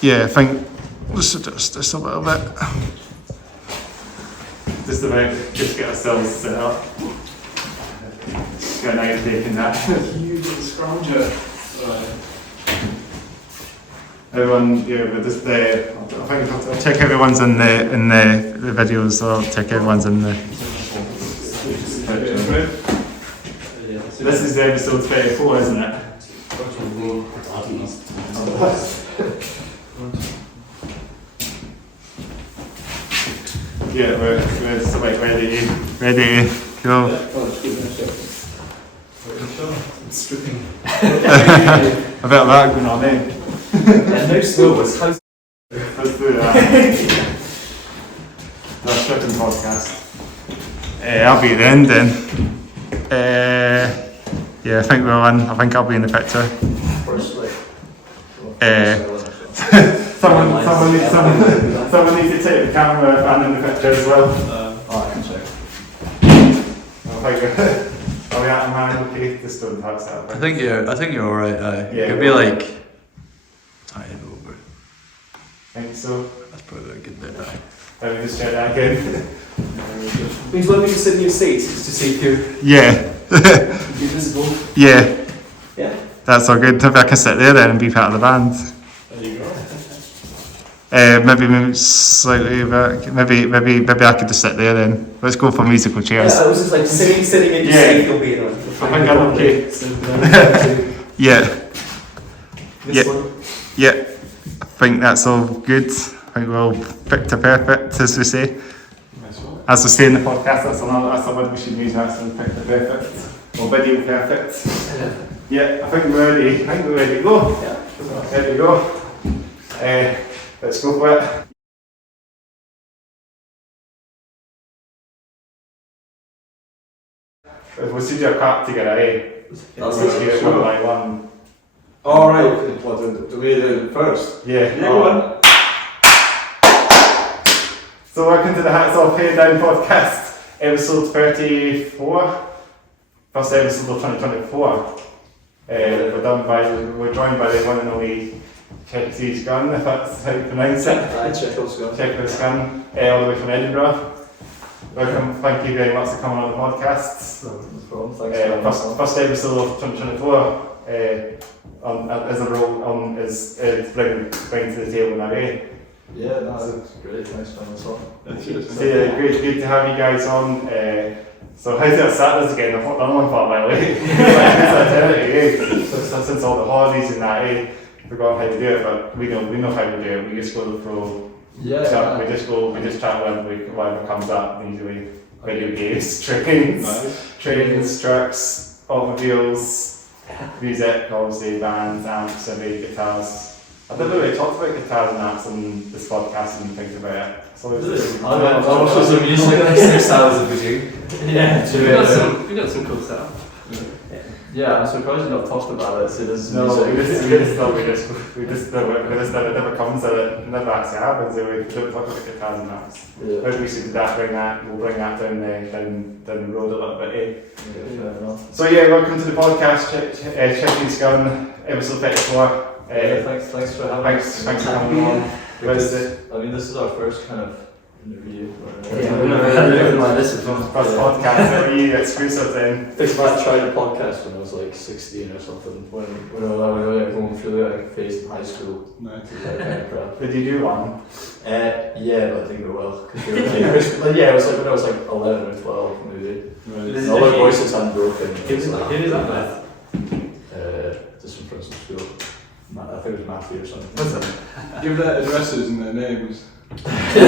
Yeah, I think just a little bit. Just about just get ourselves set up. Got an idea of taking that. Huge scrounger. Everyone, yeah, but just I think I'll check everyone's in the videos, so I'll check everyone's in the. This is episode 34, isn't it? Yeah, we're so ready to go. I'm stripping. A bit of that going on, eh? No slow, Let's do that. The stripping podcast. I'll be at the end then. Yeah, I think we're on. I think I'll be in the picture. Firstly. Someone needs to take the camera and in the picture as well. I can check. Are we out of mind? Okay, just don't touch that. I think you're alright. Yeah, It'd be like tie it over. Think so. That's probably a good bit. Let me just check that again. Means when we sit in your seat, just to see if you're Yeah. visible. Yeah. Yeah. That's all good. Maybe I can sit there then and be part of the band. There you go. Maybe slightly back. Maybe I could just sit there then. Let's go for musical chairs. Yeah, I was just like sitting in your seat, you'll be in I think I'm okay. Yeah. This one. Yeah. I think that's all good. I think we're all picked to perfect, as we say. As we say in the podcast, that's a word we should use actually, picked to perfect. Or video perfect. Yeah, I think we're ready. I think we're ready to go. Yeah. Ready to go. Let's go for it. We'll see your cut together, eh? That's We'll it. do it one by one. Alright, what do we do it first? Yeah. Go on. So welcome to the Hats Off Head Down podcast, episode 34. First episode of 2024. We're joined by the one and only Chekhov's gun, if that's how you pronounce it. Chekhov's gun. Chekhov's gun, all the way from Edinburgh. Welcome, thank you very much for coming on the podcast. No problem, thanks for First episode of 2024 as a role is bringing to the table now, eh? Yeah, that's great, thanks for having us on. Great to have you guys on. So how's it Saturdays again? I've not done one for a while, eh? Since all the holidays and that, eh? Forgot how to do it, but we know how to do it. We just go to the pro. Yeah. We just chat whatever comes up. Usually video games, trains, trucks, automobiles, music, obviously bands, amps, maybe guitars. I don't know really talked about guitars and amps on this podcast and think about it. So I'm also some music styles of video. Yeah, we got some cool stuff. Yeah, I'm surprised you've not talked about it. So there's it never comes to it. It never actually happens. So we don't talk about guitars and amps. Yeah. Maybe we should we'll bring that down the road a little bit, eh? Yeah, fair enough. So yeah, welcome to the podcast, Chekhov's gun, episode 34. Thanks for having us. Thanks for coming on. I mean, this is our first kind of interview. Yeah, we've never had anything like this before. First podcast, very exclusive then. I think I tried a podcast when I was like 16 or something. When I was going through the phase in high school. Nice. Kind of crap. Did you do one? Yeah, but I think it will. Yeah, it was like when I was like 11 or 12 maybe. Right. All the voices hadn't broken. Who is that with? Just from Princeton School. I think it was Matthew or something. What's that? Give their addresses and their names. Give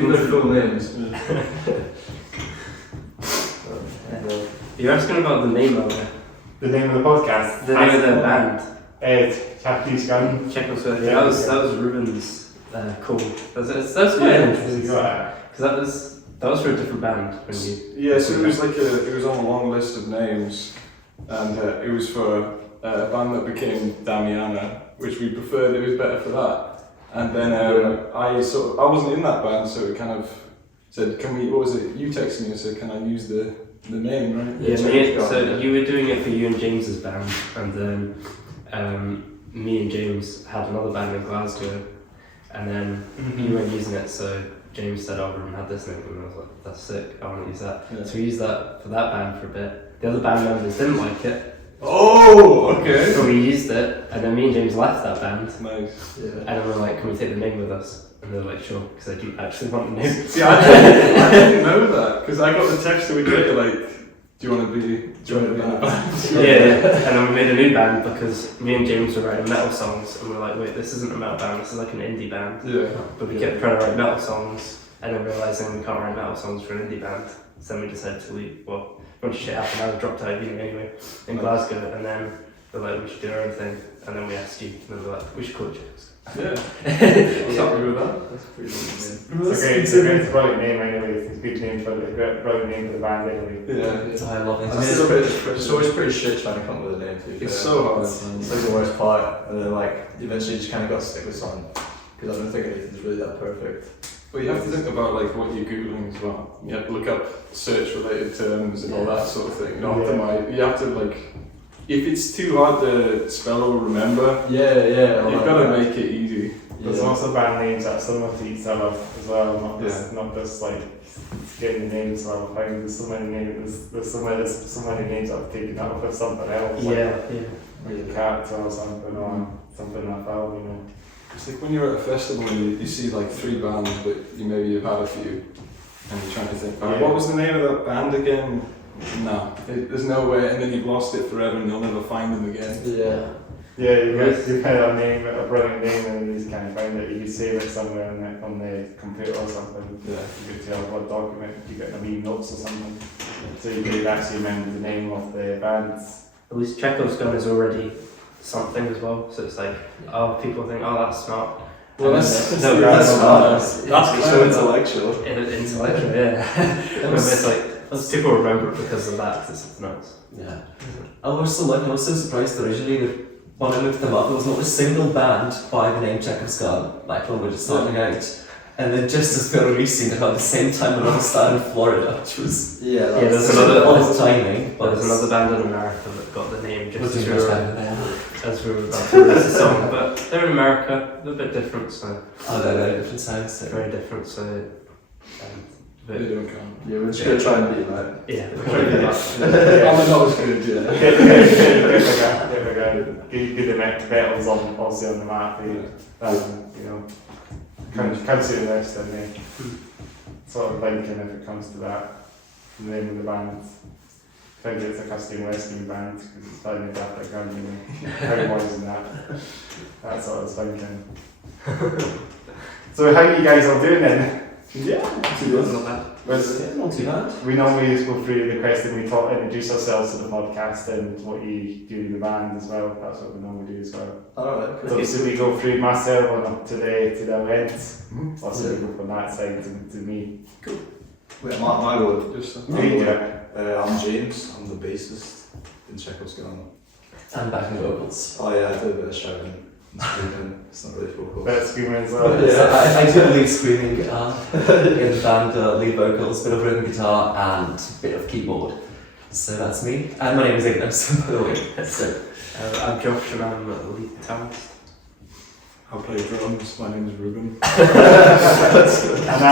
them their full names. You're asking about the name of it. The name of the podcast? The name of the band. Chekhov's gun. Chekhov's gun. Yeah. That was Ruben's call. That's quite interesting. Because that was for a different band. When you Yeah, so it was it was on a long list of names, and it was for a band that became Damiana, which we preferred. It was better for that. And then I wasn't in that band, so it kind of said, "Can we?" What was it? You texted me and said, "Can I use the name?" Right? Yeah, so you were doing it for you and James's band, and then me and James had another band in Glasgow, and then you weren't using it, so James said, "Oh, we had this name," and I was like, "That's sick. I want to use that." Yeah. So we used that for that band for a bit. The other band members didn't like it, Oh, okay. so we used it, and then me and James left that band, Nice. and then we were like, "Can we take the name with us?" And they were like, "Sure," because I do actually want the name. See, I didn't know that because I got the text a week later like, "Do you want to be in a band?" Yeah, and then we made a new band because me and James were writing metal songs, and we were like, "Wait, this isn't a metal band. This is like an indie band." Yeah. But we kept trying to write metal songs, and then realising we can't write metal songs for an indie band. So then we decided to leave. Well, a bunch of shit happened. I dropped out of uni anyway in Glasgow, and then we're like, we should do our own thing. And then we asked you, and then we're like, we should call it Chekhov. Yeah. I was happy with that. That's pretty good. It's a brilliant name anyway. It's a good name for the brilliant name for the band anyway. Yeah. I love it. I mean, it's always pretty shit trying to come up with a name too. It's so hard. It's like the worst part, and then like eventually you just kind of got to stick with something because I don't think anything's really that perfect. But you have to think about like what you're googling as well. You have to look up search related terms and all that sort of thing. And optimize. You have to like, if it's too hard to spell or remember, Yeah. you've got to make it easy. There's also band names that are similar to each other as well, not just like getting the names well found. There's so many names. There's so many names that I've taken out for something else. Yeah. Like a character or something or something like that, you know. It's like when you're at a festival and you see like 3 bands, but you've had a few, and you're trying to think, what was the name of that band again? No, there's no way, and then you've lost it forever and you'll never find them again. Yeah. Yeah, you kind of name it, a brilliant name, and you just can't find it. You can save it somewhere on the computer or something. Yeah. You could tell what document, you get in a wee notes or something. So you could actually remember the name of the bands. At least Chekhov's gun is already something as well, so it's like, oh, people think, oh, that's smart. Well, And that's then- That's so intellectual. Intellectual, yeah. It's like, people remember it because of that, because it's nuts. Yeah. I was so surprised originally that when I looked them up, there was not a single band by the name Chekhov's Gun, like when we were just starting out. And then just as we were releasing it at the same time another star in Florida, which was there's another odd timing. But there's another band in America that got the name just as we was were about to release the song. But they're in America, they're a bit different, so very different sounds. they're very different, so They don't count. Yeah, we're just gonna try and beat that. yeah. I'm not as good, yeah. Get the metals obviously on the map, you know. Can see the rest and then sort of thinking if it comes to that, the name of the band. I think it's a Custom Western band because it's down the after gun, you know. How was in that? That's what I was thinking. So how are you guys all doing then? Yeah. Not bad. Not too bad. We normally just go through the question, we introduce ourselves to the podcast and what you do in the band as well. That's what we normally do as well. Alright. So we go through myself on to the event, or so we go from that side to me. Wait, my word. I'm James, I'm the bassist in Chekhov's Gun. And backing vocals. Oh yeah, I do a bit of shouting and screaming. It's not really vocal. But screaming as well. Yeah, I do lead screaming in the band, lead vocals, bit of rhythm guitar, and a bit of keyboard. So that's me. And my name is Ignace, by the way. So, I'm Josh and I'm the lead guitarist. I play drums, my name is Ruben. And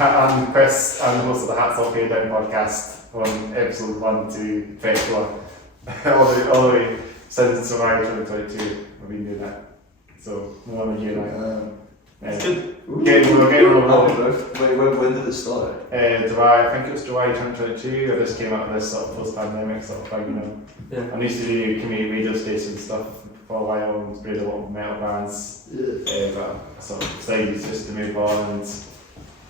I'm Chris, I'm the host of the Hats Off Here Down podcast on episode 1 to 21. all the way since Survivor 2022, we've been doing that. So, more than a year now. It's good. We're getting on the road. Wait, when did it start? July, I think it was July 2022. I just came out of this sort of post-pandemic sort of thing, you know. Yeah. I used to do community radio station stuff for a while and played a lot of metal bands. But I sort of decided just to move on and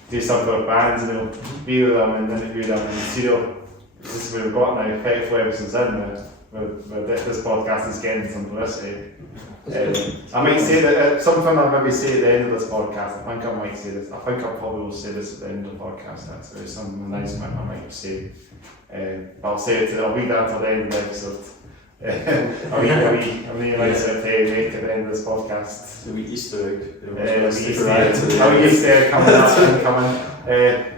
do something with bands, you know, be with them and interview them and, you know, this we've got now 34 episodes in now. This podcast is getting some publicity. I might say that something I'll maybe say at the end of this podcast. I think I might say this. I think I probably will say this at the end of the podcast. Actually, some announcement I might say. I'll say it. I'll read that until the end of the episode. I'll read announcement at the end of this podcast. The wee Easter egg. Easter egg coming.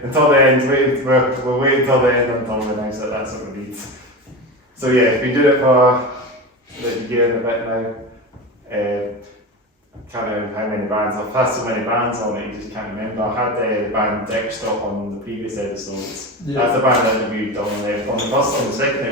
Until the end. We'll wait until the end until we announce that that's what we need. So yeah, we do it for like a year and a bit now. can't remember how many bands. I've had so many bands on it, you just can't remember. I had the band Dextop on the previous episodes. That's the band I interviewed on the first, on the second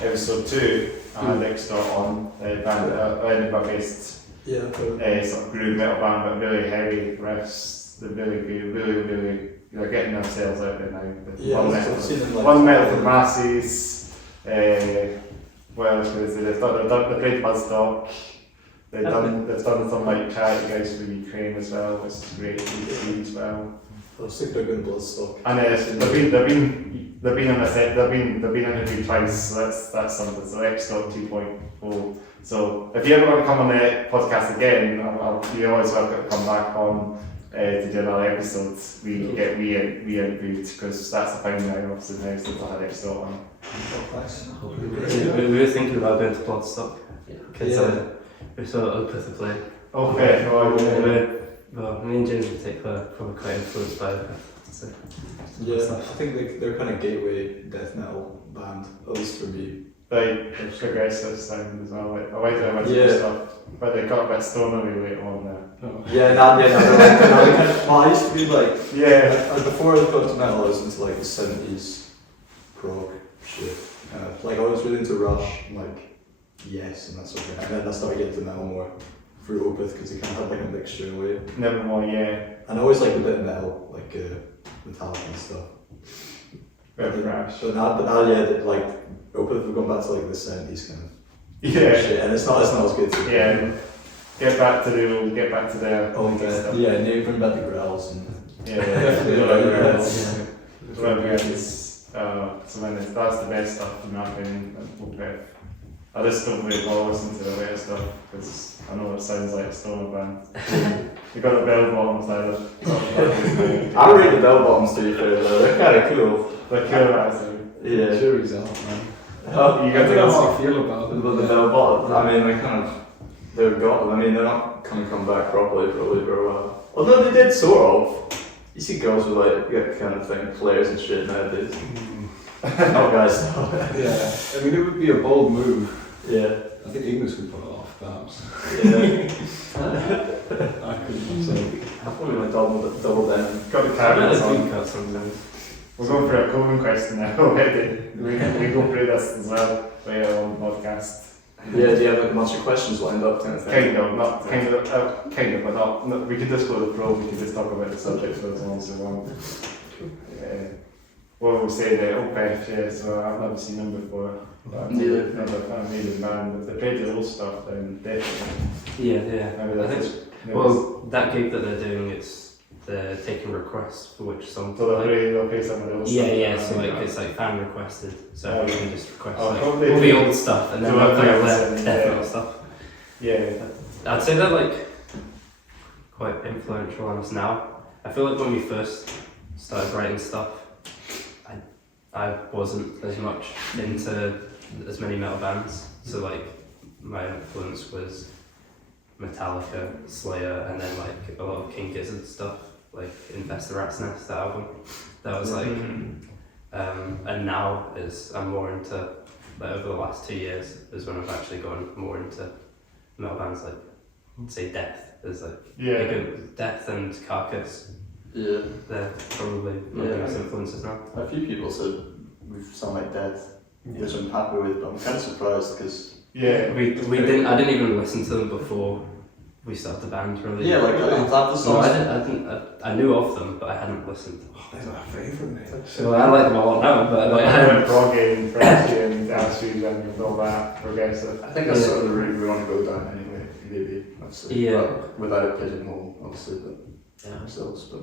episode 2. I had Dextop on the band Edinburgh based sort of groove metal band, but really heavy riffs. They're really good, really. They're getting themselves out there now. One metal for masses. Well, they've played Blocdstock. They've done some like charity guys for Ukraine as well, which is great as well. I was thinking about going Blocdstock. And they've been on a set. They've been interviewed twice. So that's something. So X.Stock 2.0. So if you ever want to come on the podcast again, you're always welcome to come back on to do another episode. We interviewed because that's the thing now. Obviously now since I had X.Stock on. We were thinking about going to Blocdstock because we saw Opeth to play. Well, me and James in particular probably quite influenced by Opeth. So. I think they're kind of gateway death metal band, at least for me. Like progressive sound as well. Like, I like their stuff, but they got a bit stonery later on there. I used to be like, before I got to metal, I was into like the 70s prog shit. Like I was really into Rush, and like Yes, and that sort of thing. And then I started getting to metal more through Opeth because they kind of had like a mixture in a way. Nevermore, yeah. And I always liked a bit of metal, like Metallica and stuff. Bit of Rush. But now, like Opeth, we've gone back to like the 70s kind of shit, and it's not as good. Yeah. Get back to the old stuff. Yeah, and you bring back the growls and that's the best stuff in my opinion. I just don't really bother listening to the later stuff because I know it sounds like a stoner band. You got the bell bottoms either. I rate the bell bottoms to be fair though, they're kind of cool. They're cool actually. Yeah. Jury's out, man. You got to how I feel about them. But the bell bottoms, I mean, they're not going to come back properly probably for a while. Although they did sort of. You see girls with like that kind of thing, players and shit nowadays. Not guys. Yeah, I mean it would be a bold move. Yeah. I think Ignis could pull it off, perhaps. Yeah. I couldn't myself. I probably went double down. Got the I cameras really on. do cut sometimes. We're going for a Coleman question now already. We go through this as well later on the podcast. Yeah, do you have like a bunch of questions lined up kind of thing? Kind of, but not. We could just go to the pro. We could just talk about the subject for as long as we want. What we say the Opeth, so I've never seen them before. Neither. Never kind of amazing band. If they played the old stuff, then definitely. Yeah. Maybe I that's think, that gig that they're doing, they're taking requests for which song. So they'll play some of the old stuff. So like it's like fan requested, so we can just request like all probably the old stuff and then we'll play all their death metal stuff. Yeah. I'd say they're like quite influential on us now. I feel like when we first started writing stuff, I wasn't as much into as many metal bands. So like my influence was Metallica, Slayer, and then like a lot of King Gizzard stuff, like Infest the Rat's Nest, that album. That was like, and now I'm more into, like over the last 2 years is when I've actually gone more into metal bands like, say Death is like, Death and Carcass. Yeah. They're probably my biggest influences now. A few people said we've sound like Death, which I'm happy with, but I'm kind of surprised because I didn't even listen to them before we started the band really. Yeah, like I thought the songs. I knew of them, but I hadn't listened. Oh, they're my favourite, mate. So I like them a lot now, but like I went proggy and Frenchy and Ashfield and all that progressive. I think that's sort of the route we want to go down anyway, maybe. Obviously. Yeah. But without a pigeonhole, obviously, but ourselves, but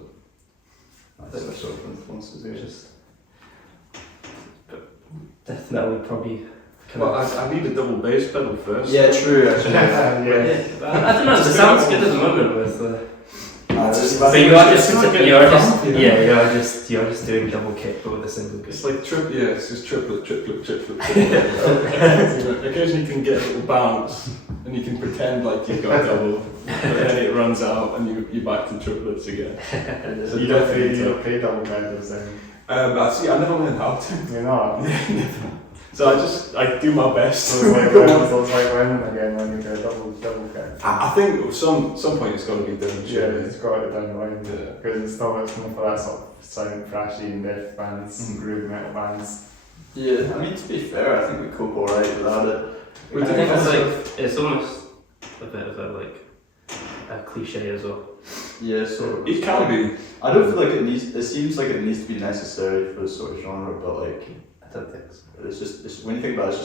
I think that's sort of influences here. Death metal would probably. Well, I need a double bass pedal first. Yeah, true, actually. I don't know, it sounds good at the moment with but you are just doing double kick but with a single kick. It's like it's just triplet. Occasionally you can get a little bounce and you can pretend like you've got double, but then it runs out and you're back to triplets again. So you don't play double pedals then? I never learned how to. You're not? So I do my best. So it's like when again when you do a double kick. I think at some point it's got to be done. Yeah, it's got it down the line. Yeah. Because it's not much more for that sort of sound thrashy and death bands, groove metal bands. Yeah, I mean, to be fair, I think we cope alright without it. I think it's like, it's almost a bit of a cliche as well. Yeah, sort of. It can be. I don't feel like it seems like it needs to be necessary for this sort of genre, but like, I don't think so. it's when you think about it,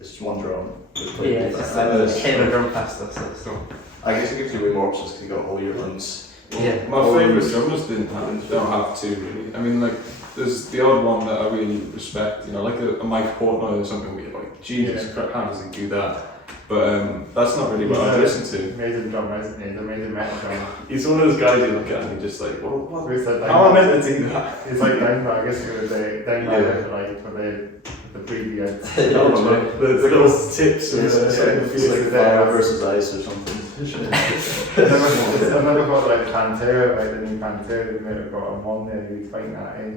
it's just one drum. Yeah, it's just like hit a drum faster, so. I guess it gives you way more options because you got all your runs. Yeah. My favourite drummers don't have to really. I mean, like, there's the odd one that I really respect, you know, like a Mike Portnoy or something where you're like, Jesus Christ, how does he do that? But that's not really what I listen to. Amazing drummer, isn't he? He's an amazing metal drummer. He's one of those guys you look at and you're just like, well, what? Who's that How am I meant to do that? It's like Dimebag, I guess it was Dimebag, like for the previous. The little tips and It's like Fire versus Ice or something. I've never got like Pantera, like the new Pantera, they've never got him on there, he's fighting that, eh?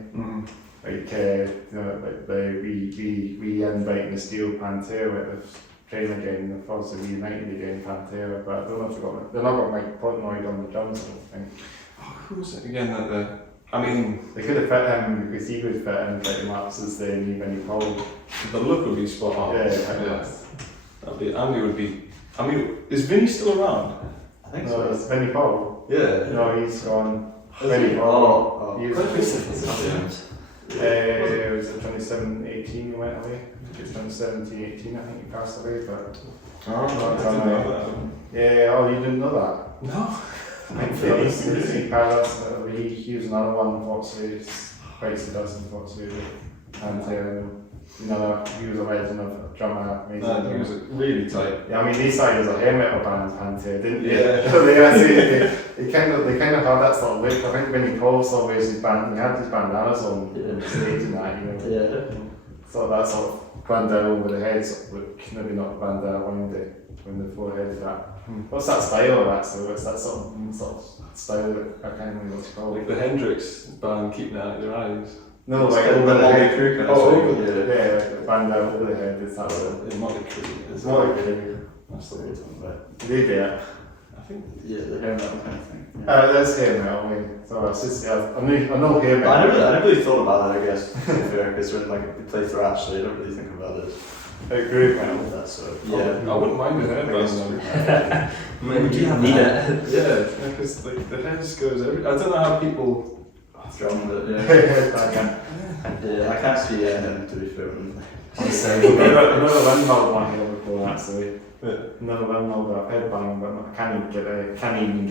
Like, you know, like we inviting the Steel Pantera with the train again, the first of reuniting again Pantera, but I don't know if they're not got Mike Portnoy on the drums, I don't think. Who was it again that I mean, They could have fit him because he would fit in pretty much as the new Vinnie Paul. the look would be spot on. Yeah, yeah. Andy would be. I mean, is Vinny still around? I think No, so. it's Vinnie Paul. Yeah. No, he's gone. Is Vinnie he? Paul. Oh. He was, Yeah. it was in 2017-18 he went away. It's 2017-18 I think he passed away, but I didn't know yeah, oh you didn't know that? that. No. I think he passed, he was another one unfortunately, bites the dust unfortunately, and you know, he was a legend of a drummer, amazing. He was really tight. Yeah, I mean these guys are hair metal bands, Pantera, didn't they? Yeah. they kind of had that sort of look. I think when he Paul's always his band, he had his bandanas on the stage and that, you know. Yeah. So that sort of bandana over the head sort of look, maybe not bandana when the forehead is that. What's that style of that? So what's that sort of style that I can't remember what it's called. Like the Hendrix band, keeping it out of your eyes. No, It's like kind of over the Motley head. Crue kind of Oh, thing, over yeah. yeah, like the bandana over the head. It's that sort of. In Motley Crue. It's more like a That's the way it's done, but they do it. I think. yeah, the hair metal kind of thing. Yeah. That's hair metal. I mean, so it's just I know hair metal. I never really thought about it, I guess, to be fair, because when like we play thrash, so you don't really think about it. Like groove metal. That's so. I wouldn't mind the hair band. Maybe you need it. Yeah, because like the hair just goes every. I don't know how people. Drum, but yeah. I can't. Yeah, I can't see him to be fair. Another windmill one here before actually. Yeah. Another windmill that I've heard bang, but I can't even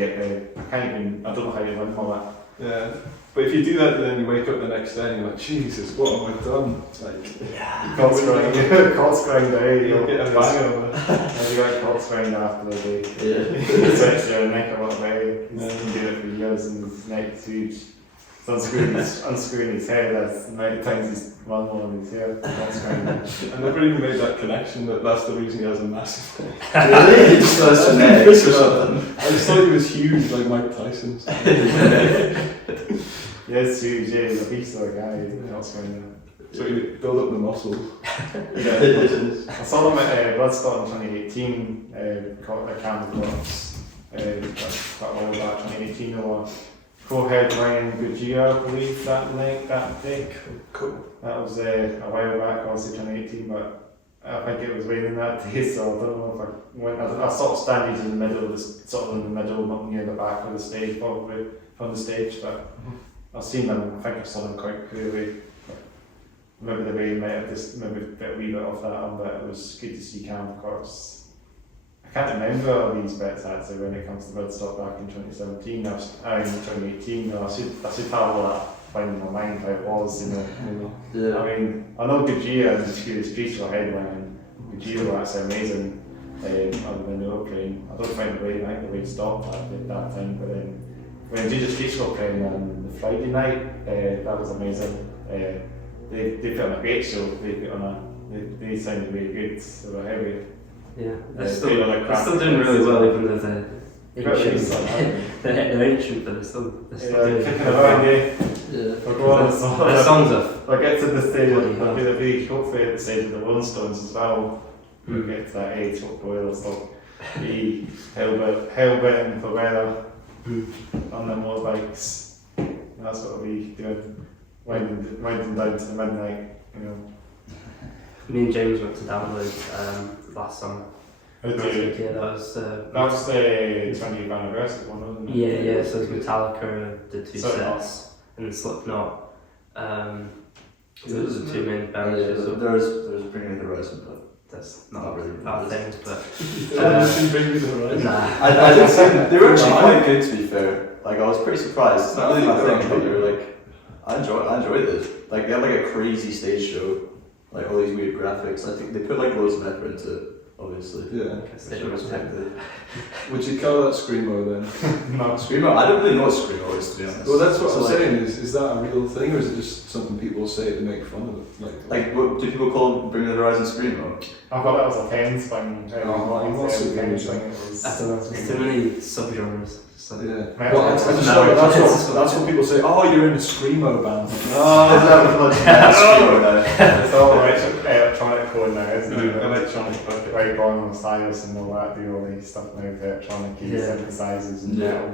I don't know how you windmill that. Yeah. But if you do that, then you wake up the next day and you're like, Jesus, what have I done? It's like, Cots grind day. you'll get a bang over. You got cots grind after the day. Yeah. It's actually a neck a lot way. He's been doing it for years and his neck's huge. He's unscrewing his hair, that's the amount of times he's windmill on his hair. Cots grind. I never even made that connection that that's the reason he has a massive neck. Really? Just got some eggs or something. I just thought he was huge like Mike Tyson's. Yeah, it's huge, yeah, he's a beast of a guy, cots grind. So you build up the muscles. I saw them at Blocdstock in 2018, called a Camel Corps, quite a while back, 2018 or co-headlining Gujira, I believe, that night, that day. Cool. That was a while back, obviously 2018, but I think it was raining that day, so I don't know if I went, I sort of standing in the middle of the, sort of in the middle, not near the back of the stage, probably from the stage, but I've seen them, I think I saw them quite clearly. Maybe the rain might have just maybe bit a wee bit off that on, but it was good to see Cam, of course. I can't remember all these bits actually when it comes to Blocdstock back in 2017. In 2018. I should have all that fine in my mind how it was, you know. Yeah. I mean, I know Gujira and the Streets were headlining. Gujira were actually amazing other than the aeroplane. I don't find the way stopped at that time, but then when the Streets were playing on the Friday night, that was amazing. They put on a great show. They sounded really good. They were heavy. Yeah, they're Yeah, still they were like doing really well even though They're ancient, but they're still good. Kicking around, yeah. Yeah. We're going on The songs are we'll get to the stage, Bloody we'll hell. be hopefully at the stage of the Rolling Stones as well. We'll get to that age, hopefully they'll still be hell-bent for weather on their motorbikes. That's what we'll be doing, winding down to the midnight, you know. Me and James went to download last summer. How do you- Yeah, that was That was the 20th anniversary one, wasn't it? yeah. So it was Metallica did 2 Slipknot. sets, and then Slipknot. Those are the 2 main bands. Yeah, so there's Bring Me the Horizon, but that's not not really. our thing, but Bring Me the Horizon. nah. I didn't see them. They were actually quite good, to be fair. Like, I was pretty surprised. It's not really my thing, but they were like, I enjoyed it. Like, they had like a crazy stage show, like all these weird graphics. I think they put like loads of effort into it, obviously. Yeah. Which I respected. Would you call that Screamo then? No. Screamo, I don't really know what Screamo is, to be honest. Well, that's what So, I'm like, saying. Is that a real thing, or is it just something people say to make fun of it? Like, what do people call Bring Me the Horizon Screamo? I thought that was a Thames thing. I'm not so Thames good. thing. It was. I don't know. There's too many subgenres. So. Yeah. Metal Well, I heads. just No, thought it's- that's what people say. Oh, you're in a Screamo band. Screamo now. It's all electronic code now, isn't it? Yeah. Electronic, put it right on the stylus and all that, do all these stuff now with electronic keys, Yeah. synthesizers and Yeah. metal.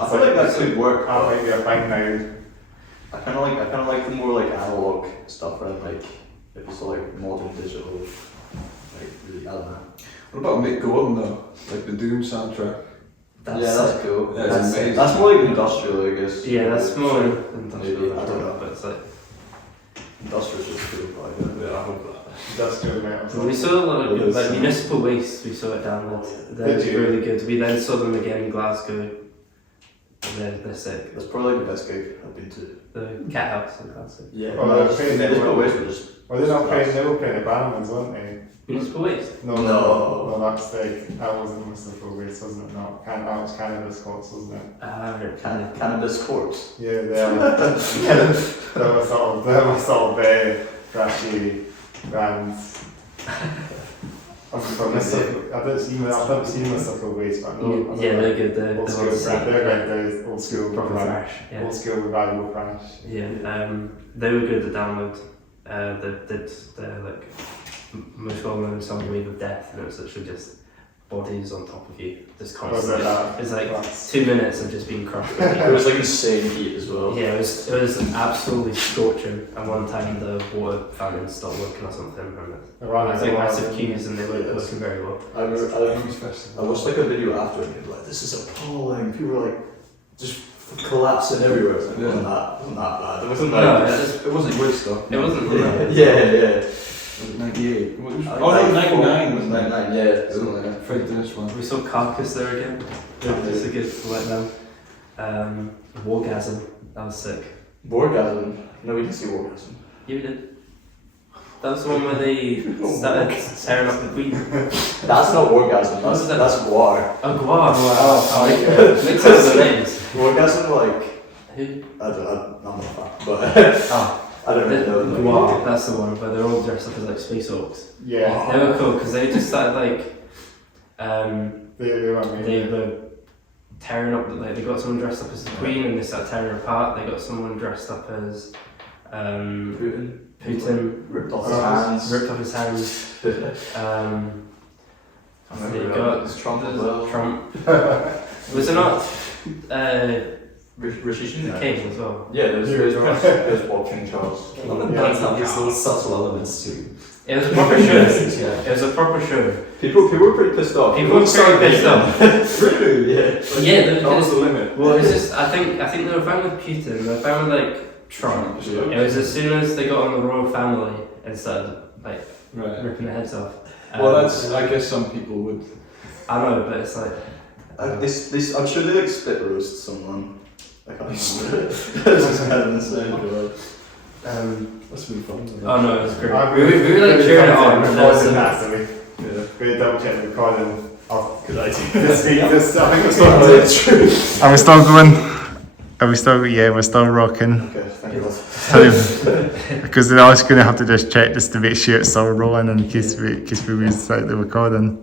I feel like that could work. That might be a thing now. I kind of like the more like analog stuff, rather than like if it's all like modern digital. Like really, I don't know. What about Mick Gordon though? Like the Doom soundtrack. Yeah, that's cool. Yeah, it's that's, amazing. that's more like industrial, I guess. Yeah, that's more Maybe, industrial. I don't know. But it's like Industrial is just cool, probably. Yeah, I hope that. Industrial metal. we saw a lot of It good, is. like Municipal Waste. We saw it download. They're Did you? really good. We then saw them again in Glasgow. They're sick. That's probably the best gig I've been to. The Cat House in Glasgow. Yeah. Oh, no, they're playing Municipal there. Waste were just. Well, they're not playing, they were playing the Bannermans, weren't they? Municipal Waste. No, that's that wasn't Municipal Waste, wasn't it? No, that was Cannabis Courts, wasn't it? Cannabis Corpse. Yeah, they were sort of thrashy bands. I've never seen Municipal Waste, but no. Yeah, they're good. They're Old school old thrash. They're very old school proper thrash. thrash. Yeah. Old school revival thrash. Yeah, they were good to download. They're like most well-known song "Wave of Death," and it was literally just bodies on top of you, just Was constantly. it that? It's like That's- 2 minutes of just being crushed. It was like insane heat as well. Yeah, it was absolutely scorching. And one time the water fountain stopped working or something, and The it Run was is like the one- massive queues, and they weren't Yes. working very well. I remember, Blues Festival. I watched like a video after and people were like, this is appalling. People were like, just collapsing everywhere. It wasn't that bad. It wasn't No, like, It wasn't Woodstock. it wasn't. yeah. Was it 98? Oh, I no, think 99 wasn't it? 99, yeah. Something like that. Fred Dennis one. We saw Carcass there again. It's a good to let them. Wargasm, that was sick. Wargasm. No, we didn't see Wargasm. Yeah, we did. That was the one where they started tearing up the Tweed. That's not Wargasm. What was that? That's gwar. Oh, gwar. Oh, yeah. Mix up the names. Wargasm, like, Who? I'm not a fan, but I don't really know. them. Gwar, that's the one where they're all dressed up as like space orcs. Yeah, They were cool because they just started like, they were amazing. they were tearing up, like they got someone dressed up as the Queen and they started tearing her apart. They got someone dressed up as Putin, Ripped off his hands. ripped off his hands. They got Trump as well. Trump. Was it not Rishi the Sunak. King as well? Yeah, there's King Charles. A lot of bands have these little subtle elements too. It was a proper show. Yeah. It was a proper show. People were pretty pissed off. People were pretty pissed off. Really? Yeah. Yeah, That was the limit. well, it's just I think they were fine with Putin. They were fine with like Trump. Yeah. It was as soon as they got on the royal family and started like Right. ripping their heads off. Well, that's. I guess some people would. I know, but it's like This, I'm sure they like spit roast someone. I can't remember. This is kind of insane. That's been fun. oh no, it was great. I We were like cheering it on. And there was Recording some, that, so Yeah. we double check the recording of Good idea. this week. This, I think it's It's true. Are we still going? Are we still? Yeah, we're still rocking. Okay, thank you. Because they're always going to have to just check just to make sure it's still rolling in case we lose the recording.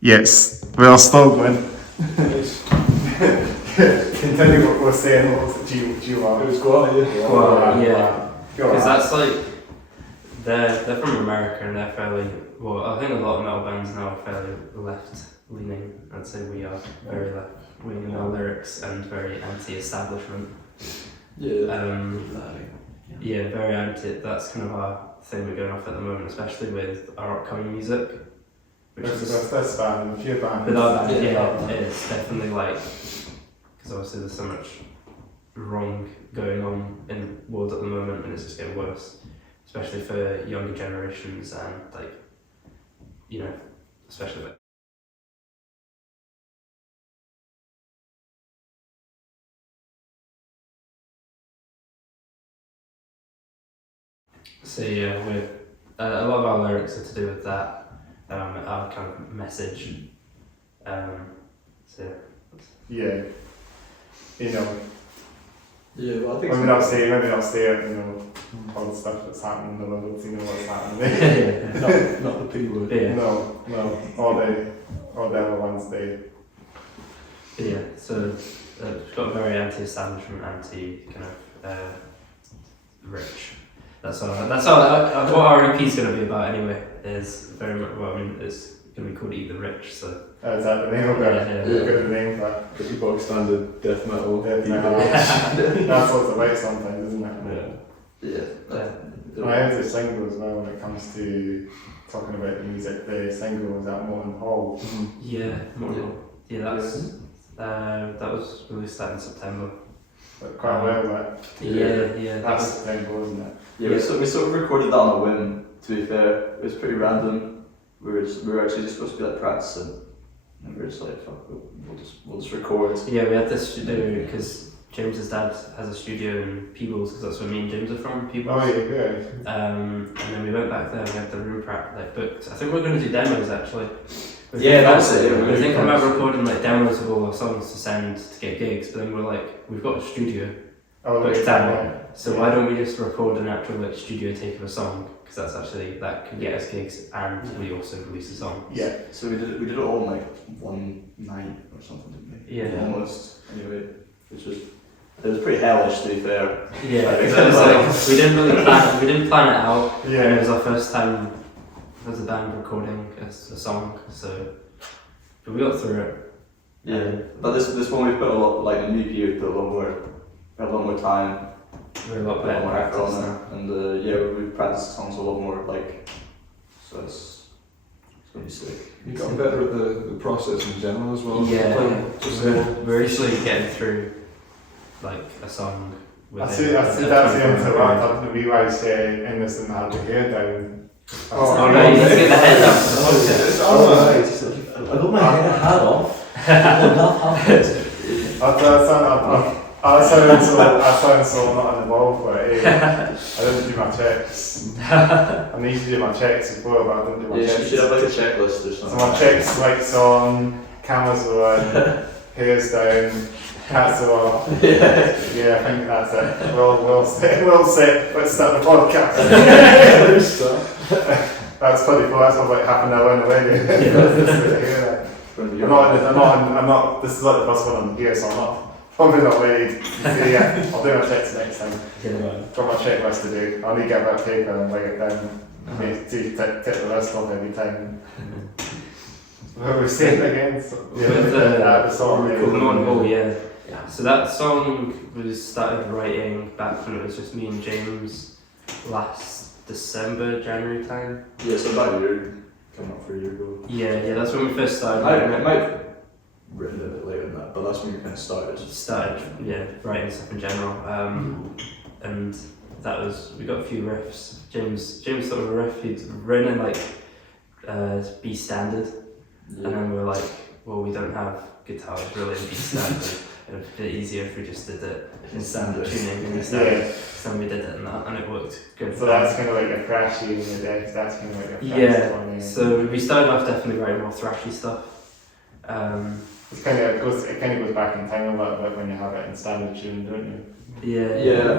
Yes, we're still going. Continue what we're saying. What was it? Gwar. It was gwar, yeah. Gwar, yeah. Go Because on. that's like, they're from America and they're fairly, well, I think a lot of metal bands now are fairly left-leaning. I'd say we are very left-leaning in our lyrics and very anti-establishment. Yeah, very anti. That's kind of our thing we're going off at the moment, especially with our upcoming music. Which is This band, a few bands. with our band, yeah, it's definitely like, because obviously there's so much wrong going on in the world at the moment, and it's just getting worse, especially for younger generations and like, you know, especially like. So yeah, we're, a lot of our lyrics are to do with that, our kind of message. So Yeah. You know, Yeah, well, I think maybe not stay, you know, all the stuff that's happening in the world, you know what's happening. not the P word. yeah, No, all the other ones, yeah. So we've got very anti-establishment, anti kind of rich. That's all. What our EP is going to be about anyway. Is very much. Well, I mean, it's going to be called Eat the Rich. So is that the name of it? Yeah. Good name for it. Pretty bog standard death metal. Death metal. That's what it's about sometimes, isn't it? Yeah. I heard the single as well when it comes to talking about the music. The single was at Morton Hall. yeah, that was released that in September. But quite well, that. Yeah. That's the single, isn't it? Yeah, we sort of recorded that on a whim, to be fair. It was pretty random. We were actually just supposed to be like practicing. And we were just like, fuck, we'll just record. Yeah, we had this studio because James's dad has a studio in Peebles, because that's where me and James are from, Peebles. Oh, yeah, good. And then we went back there and we had the room prep booked. I think we're going to do demos actually. Yeah, that's it. We were thinking about recording like demos of all our songs to send to get gigs, but then we're like, we've got a studio, Oh, booked good. out. So why don't we just record an actual like studio take of a song? Because that's actually, that can get us gigs, and we also release a song. Yeah. So we did it all in like one night or something, didn't we? Yeah. Almost. Anyway, it was pretty hellish, to be fair. Yeah, because it was like, we didn't plan it out. And it Yeah. was our first time as a band recording a song, so but we got through it. Yeah. But this one we put a lot, like a new EP, we put a lot more time, We're a lot put a better lot more effort practice on now. it, and yeah, we practiced songs a lot more, like, so it's gonna be sick. You got better at the process in general as well. Yeah, Like, just we're usually getting through like a song. I see that's the answer what I'm talking to me why I say innocent had the hair down. Oh no, you need to get the head down. It's Oh, alright. right. I got my hat off. What happened? I sound so not involved, but I didn't do my checks. I need to do my checks before, but I didn't do my Yeah, you checks. should have like a checklist or So something. my checks, lights on, cameras are on, hair's down, hats are off. Yeah. Yeah, I think that's it. Well set. Let's start the podcast. That's pretty cool. That's about half an hour in already. I'm not. This is like the first one I'm here, so I'm probably not ready. Yeah, I'll do my checks next time. Got my checklist to do. I'll need to get that paper and write it down. Take the list off every time. What were we saying again? With the song. yeah. So that song was started writing back when it was just me and James last January time. Yeah, so about a year, coming up for a year ago. Yeah, that's when we first started. I might have written it a bit later than that, but that's when we kind of started. Writing stuff in general. And that was, we got a few riffs. James thought of a riff he'd written in like B standard, and then we were like, well, we don't have guitars really in B standard. It would be a bit easier if we just did it in standard tuning instead. So then we did it in that, and it worked good. So that's kind of like a thrashy in the deck. That's kind of like a thrashy Yeah. So we started off definitely writing more thrashy stuff. It kind of goes back in time a little bit when you have it in standard tune, don't you? Yeah,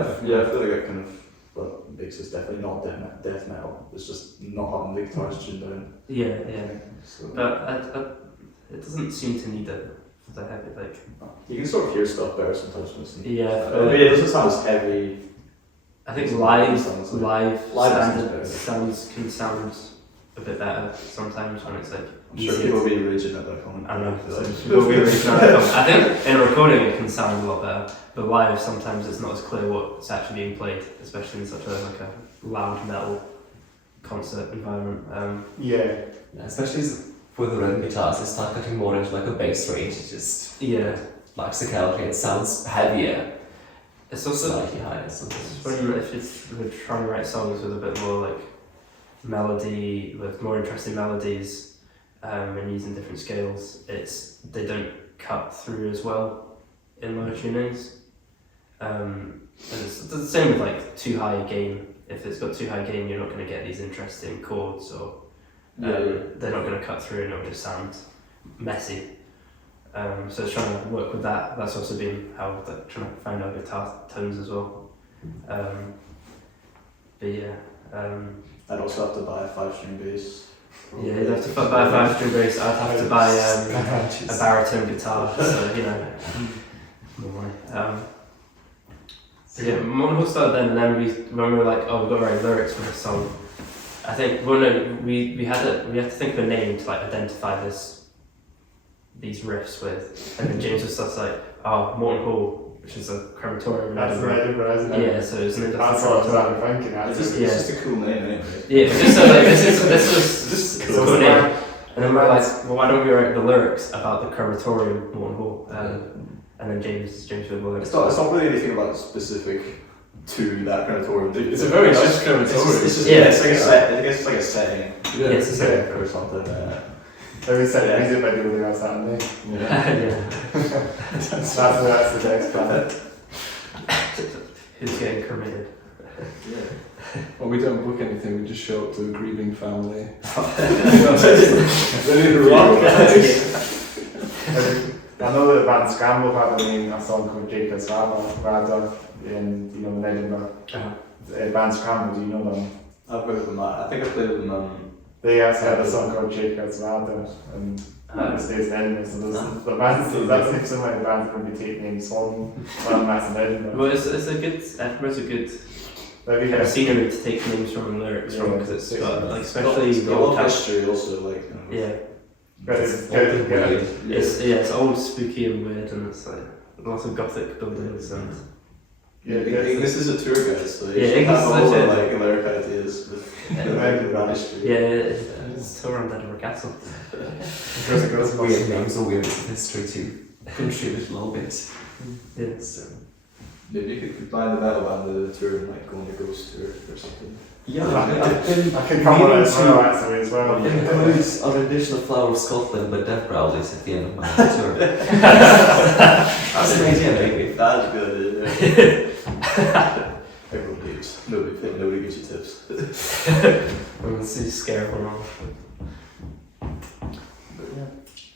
I feel like that kind of what makes us definitely not death metal. It's just not having the guitars tuned down. Yeah. So. But it doesn't seem to need it the heavy, like, You can sort of hear stuff better sometimes when it's yeah. it doesn't sound as heavy. I think live sounds like- live Live sounds can sound a bit better sometimes when it's like I'm sure easier people to- will be raging at that comment. I know. Like, People will be really trying to come. I think in a recording it can sound a lot better, but live sometimes it's not as clear what's actually being played, especially in such a loud metal concert environment. Yeah. Especially with the rhythm guitars, they start cutting more into like a bass range. It just Yeah, lexicality. It sounds heavier, it's also slightly higher. Sometimes. if we're trying to write songs with a bit more like melody, with more interesting melodies, and using different scales, they don't cut through as well in lower tunings. And it's the same with like too high a gain. If it's got too high gain, you're not going to get these interesting chords, or they're not going to cut through, and it'll just sound messy. So it's trying to work with that. That's also been how trying to find our guitar tones as well. But yeah. I'd also have to buy a 5-string bass. Yeah, you'd have to buy a 5-string bass. I'd have to buy a baritone guitar, so you know, more money. So yeah, Monocle started then, and then when we were like, oh, we've got to write lyrics for this song. I think we had to think of a name to like identify these riffs with, and then James was just like, oh, Morton Hall, which is a crematorium in That's Edinburgh. Edinburgh, isn't it? Yeah, so it's an That's what I was crematorium. actually thinking, It's actually. just a cool name anyway. Yeah, but just so like this was Just it's a cool name. And then we're like, well, why don't we write the lyrics about the crematorium, Morton Hall? And then James did the lyrics. It's not really anything about specific to that crematorium. It's a very nice crematorium. It's just, Yeah. it's like a set. I guess it's like a setting. Yeah. Yes, it's a Or something. Maybe set music video there on Saturday. yeah. That's the next plan. Who's getting cremated? Well, we don't book anything, we just show up to a grieving family. Ready to rock. I know that band Screamo had a song called Jacob's Rather in Edinburgh. Band Screamo, do you know them? I've heard of them. I think I played with them. They actually had a song called Jacob's Rather, and it stays in Edinburgh. So the bands, that seems some of the bands going to be taking names from that's in Edinburgh. Well, it's a good. Edinburgh's a good Maybe kind of scenery to take names from and lyrics from, because it's got like especially It's the got a old lot of town. history also, like. Yeah, But it's Old and good. weird. it's old, spooky, and weird, and it's like lots of gothic buildings and. Yeah, This is a tour guide, so you Yeah, should have Ignis all is the legit. like lyric ideas with the history. Yeah, it's tour around Edinburgh Castle. Weird names or weird history to contribute a little bit. Yeah. So, Maybe you could combine the metal and the tour and like go on the ghost tour or something. yeah, I I've can come on meaning it as well, to actually, as well. include a rendition of Flower of Scotland by Death Growlies at the end of my tour. That's an idea, maybe. That's good. Everyone leaves. Nobody gives you tips. We'll see scare one off.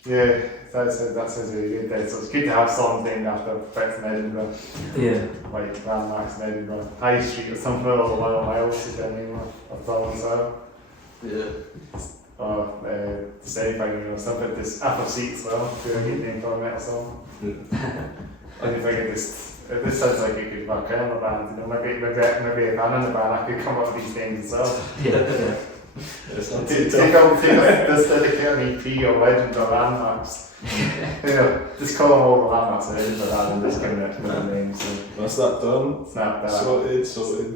Yeah, that sounds really good there. So it's good to have something after Effects in Edinburgh, Yeah. like landmarks in Edinburgh, High Street or something, or Mile Miles, is the name of that as well. Yeah. Or the same thing, something this Apple Seat as well, to a good name for a metal song. And you think this sounds like it could work out in a band, maybe a band in the band, I could come up with these names as well. Yeah. It's not Take too tough. this dedicate an EP or Legends or Landmarks. Just call them all the landmarks and Legends and just give them a name. So Once that done, snap that. sorted.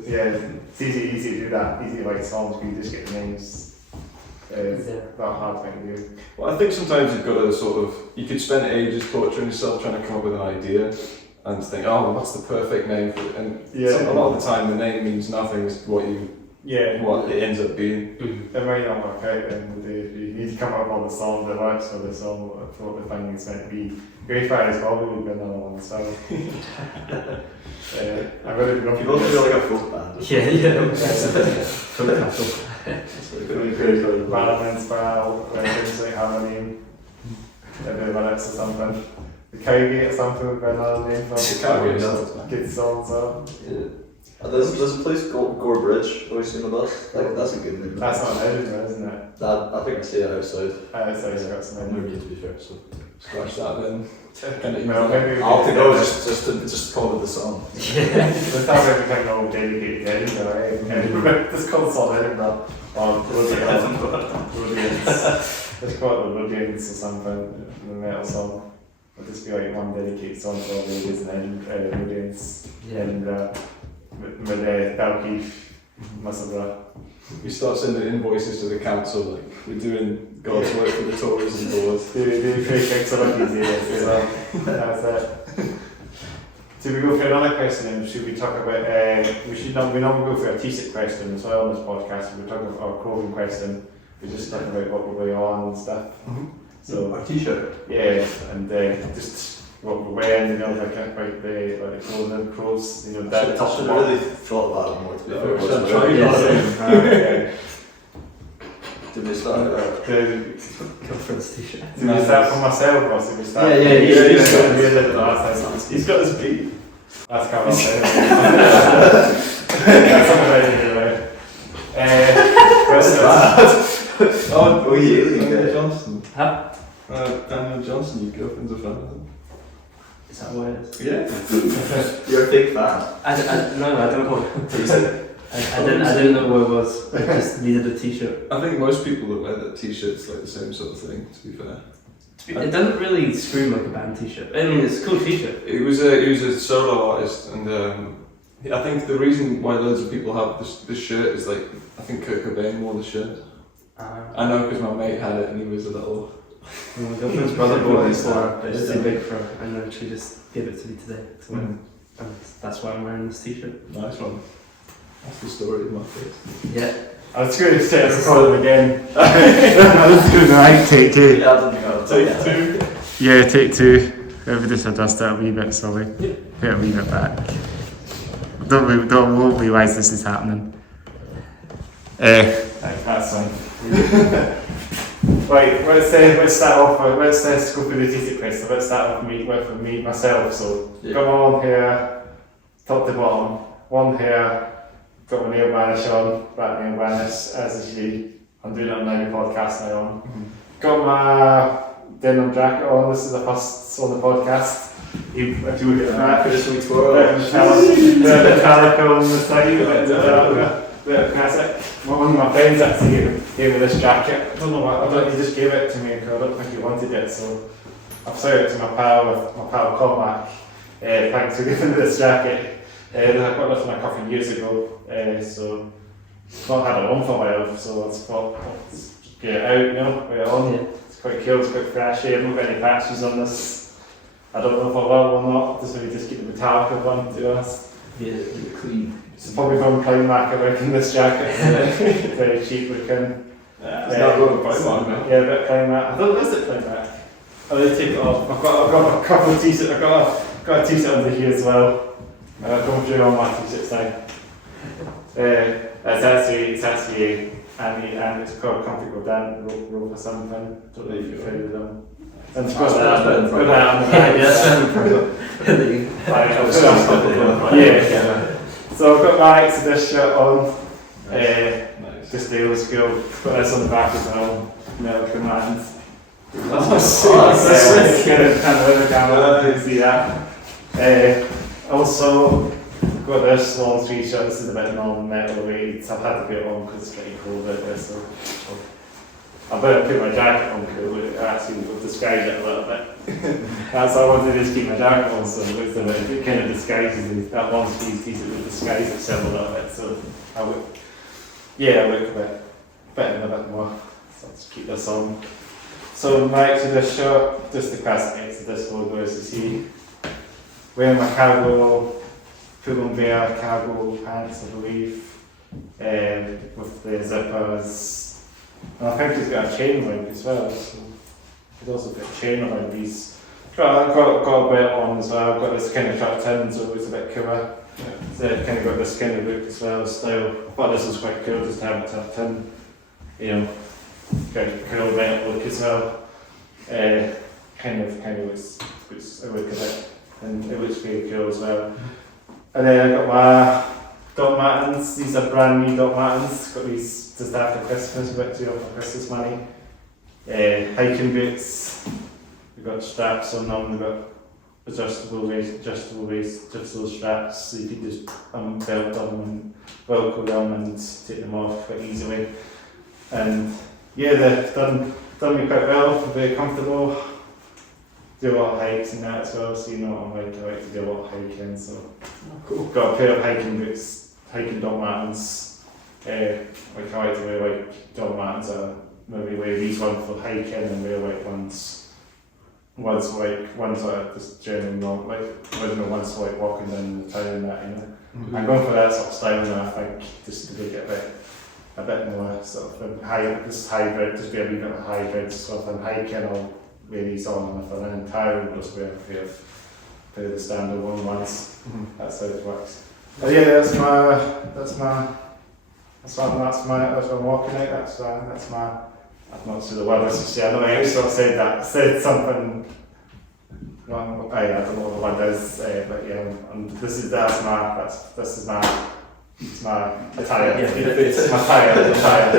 Yeah, it's easy to do that. Easy to write songs because you just get the names. It's not hard thing to do. Well, I think sometimes you've got to sort of, you could spend ages torturing yourself trying to come up with an idea and think, oh, what's the perfect name for it? And a lot of the time the name means nothing, it's what it ends up being. It might not work out then the day if you need to come up with all the songs that works for the song, for what the thing is meant to be. Great Fire is probably been another one, so I really don't People feel like a folk band. Yeah. Bannermans style, where things like have a name, every minutes or something. The Cowgate or something would be another name for good songs. So. There's a place called Gore Bridge, always seen the bus. Like, that's a good name. That's not Edinburgh, isn't it? I think I say it outside. Outside Scots, I'm never to be fair, so. scratch that then. Kind of Well, maybe we I'll could go do just call it the song. Let's have everything all dedicated to Edinburgh, eh? This called Song Edinburgh, or Rodians. Let's call it the Rodians or something, the metal song. It'll just be like one dedicated song for all the Rodians and Rodians. And with Belkeith, Musselburgh. We start sending invoices to the council, like we're doing God's work for the Tories and boards. Do free kicks are like easy, so that's it. Should we go for another question then? Should we talk about, we normally go for a t-shirt question as well on this podcast. We're talking about our clothing question. We're just talking about what we're going on and stuff. So, A t-shirt. yeah, and just what we're wearing, you know, like the clothing, clothes, you know, that I should have really thought about it more to be fair. should Wasn't try it? it. Did we start it? Conference t-shirt. Did we start for myself or did we start? Yeah, you yeah, did yeah. it last time. He's got his beat. That's kind of That's something very good. Oh, yeah. Daniel Johnson. Huh? Daniel Johnson, your girlfriend's a fan of him. Is that what it is? Yeah. You're a big fan. No, I don't know. I didn't know what it was. I just needed a t-shirt. I think most people that wear that t-shirt's like the same sort of thing, to be fair. It doesn't really scream like a band t-shirt. I mean, it's a cool t-shirt. He was a solo artist, and I think the reason why loads of people have this shirt is like, I think Kurt Cobain wore the shirt. I know because my mate had it and he was a little... My girlfriend's brother bought it for her, but it's too big for her, and then she just gave it to me today to wear. And that's why I'm wearing this t-shirt. Nice one. That's the story of my face. Yeah. I was going to say record them again. I was doing the right take two. Yeah, I didn't know. Take two. Yeah, take two. Let me just adjust that a wee bit, sorry. Put it a wee bit back. Won't realise this is happening. That's fine. Right, let's start off. Let's go through the t-shirt question. Let's start with me myself. So, got my one hair, top to bottom. One hair, got my nail varnish on, black nail varnish, as usually. I'm doing it on my podcast now on. Got my denim jacket on. This is the first on the podcast. If you look at that, Chris, we twirl. bit of metallic on the side, bit of classic. One of my friends actually gave me this jacket. I don't know what, he just gave it to me because I don't think he wanted it, so I've sold it to my pal Cormac. Thanks for giving me this jacket. I got this one a couple of years ago, so I've not had it on for a while, so I thought, let's get it out, you know, wear it on. Yeah. It's quite cool, it's quite flashy. I haven't got any patches on this. I don't know if I will or not, just maybe just keep the metallic one, to be honest. Yeah, you're clean. It's probably from Primark, I reckon, this jacket. Very cheap looking. It's not going to Primark, man. Yeah, a bit Primark. I don't know, is it Primark? I'll just take it off. I've got a couple of t-shirts, I've got a t-shirt under here as well. I've gone through all my t-shirts now. It's actually and it's called Comfortable Dan rope or something. Don't know if you've heard of them. And it's got that on the back. Yeah. So I've got my Exodus shirt on. Nice. Just the old school. Got this on the back as well. Metal commands. That's It's kind of in the camera, you can see that. Also, got this long sleeve shirt. This is a bit non-metal weight. I've had to put it on because it's getting cold out there. So I better put my jacket on because it actually will disguise it a little bit. That's why I wanted to just keep my jacket on, so it kind of disguises it. That long sleeve piece, it would disguise itself a little bit. So I look a bit in a bit more. So I'll just keep this on. So my Exodus shirt, just the classic Exodus logo as you see. Wearing my cargo, full-on bear cargo pants, I believe, with the zippers. And I think he's got a chain link as well, so he's also got a chain around these. Got a bit on as well, got this kind of tucked in, so it's a bit cooler. So it kind of got this kind of look as well, style. I thought this was quite cool just to have it tucked in. You know, got a cool metal look as well. Kind of looks a look of it, and it looks really cool as well. And then I got my Doc Martens. These are brand new Doc Martens. Got these just after Christmas, about to off my Christmas money. Hiking boots. They've got straps on them, they've got adjustable straps, so you can just belt them and velcro them and take them off quite easily. And yeah, they've done me quite well, very comfortable. Do a lot of hikes and that as well, so you know what I'm like, I like to do a lot of hiking, so Cool. got a pair of hiking boots, hiking dog martens. Like I like to wear like dog martens, maybe wear these ones for hiking and wear like ones like just generally not like ones for like walking down the town and that, you know. Mm-hmm. I'm going for that sort of style now, I think, just to make it a bit more sort of hybrid, just be a wee bit of a hybrid. So if I'm hiking, I'll wear these on, and if I'm in town, I'll just wear a pair of the standard ones. That's how it works. But yeah, that's what I'm walking out. That's my. I'm not sure the word is to say. I don't know. I sort of said something. Well, I don't know what the word is, but yeah. And this is my attire. Yeah. It's my attire.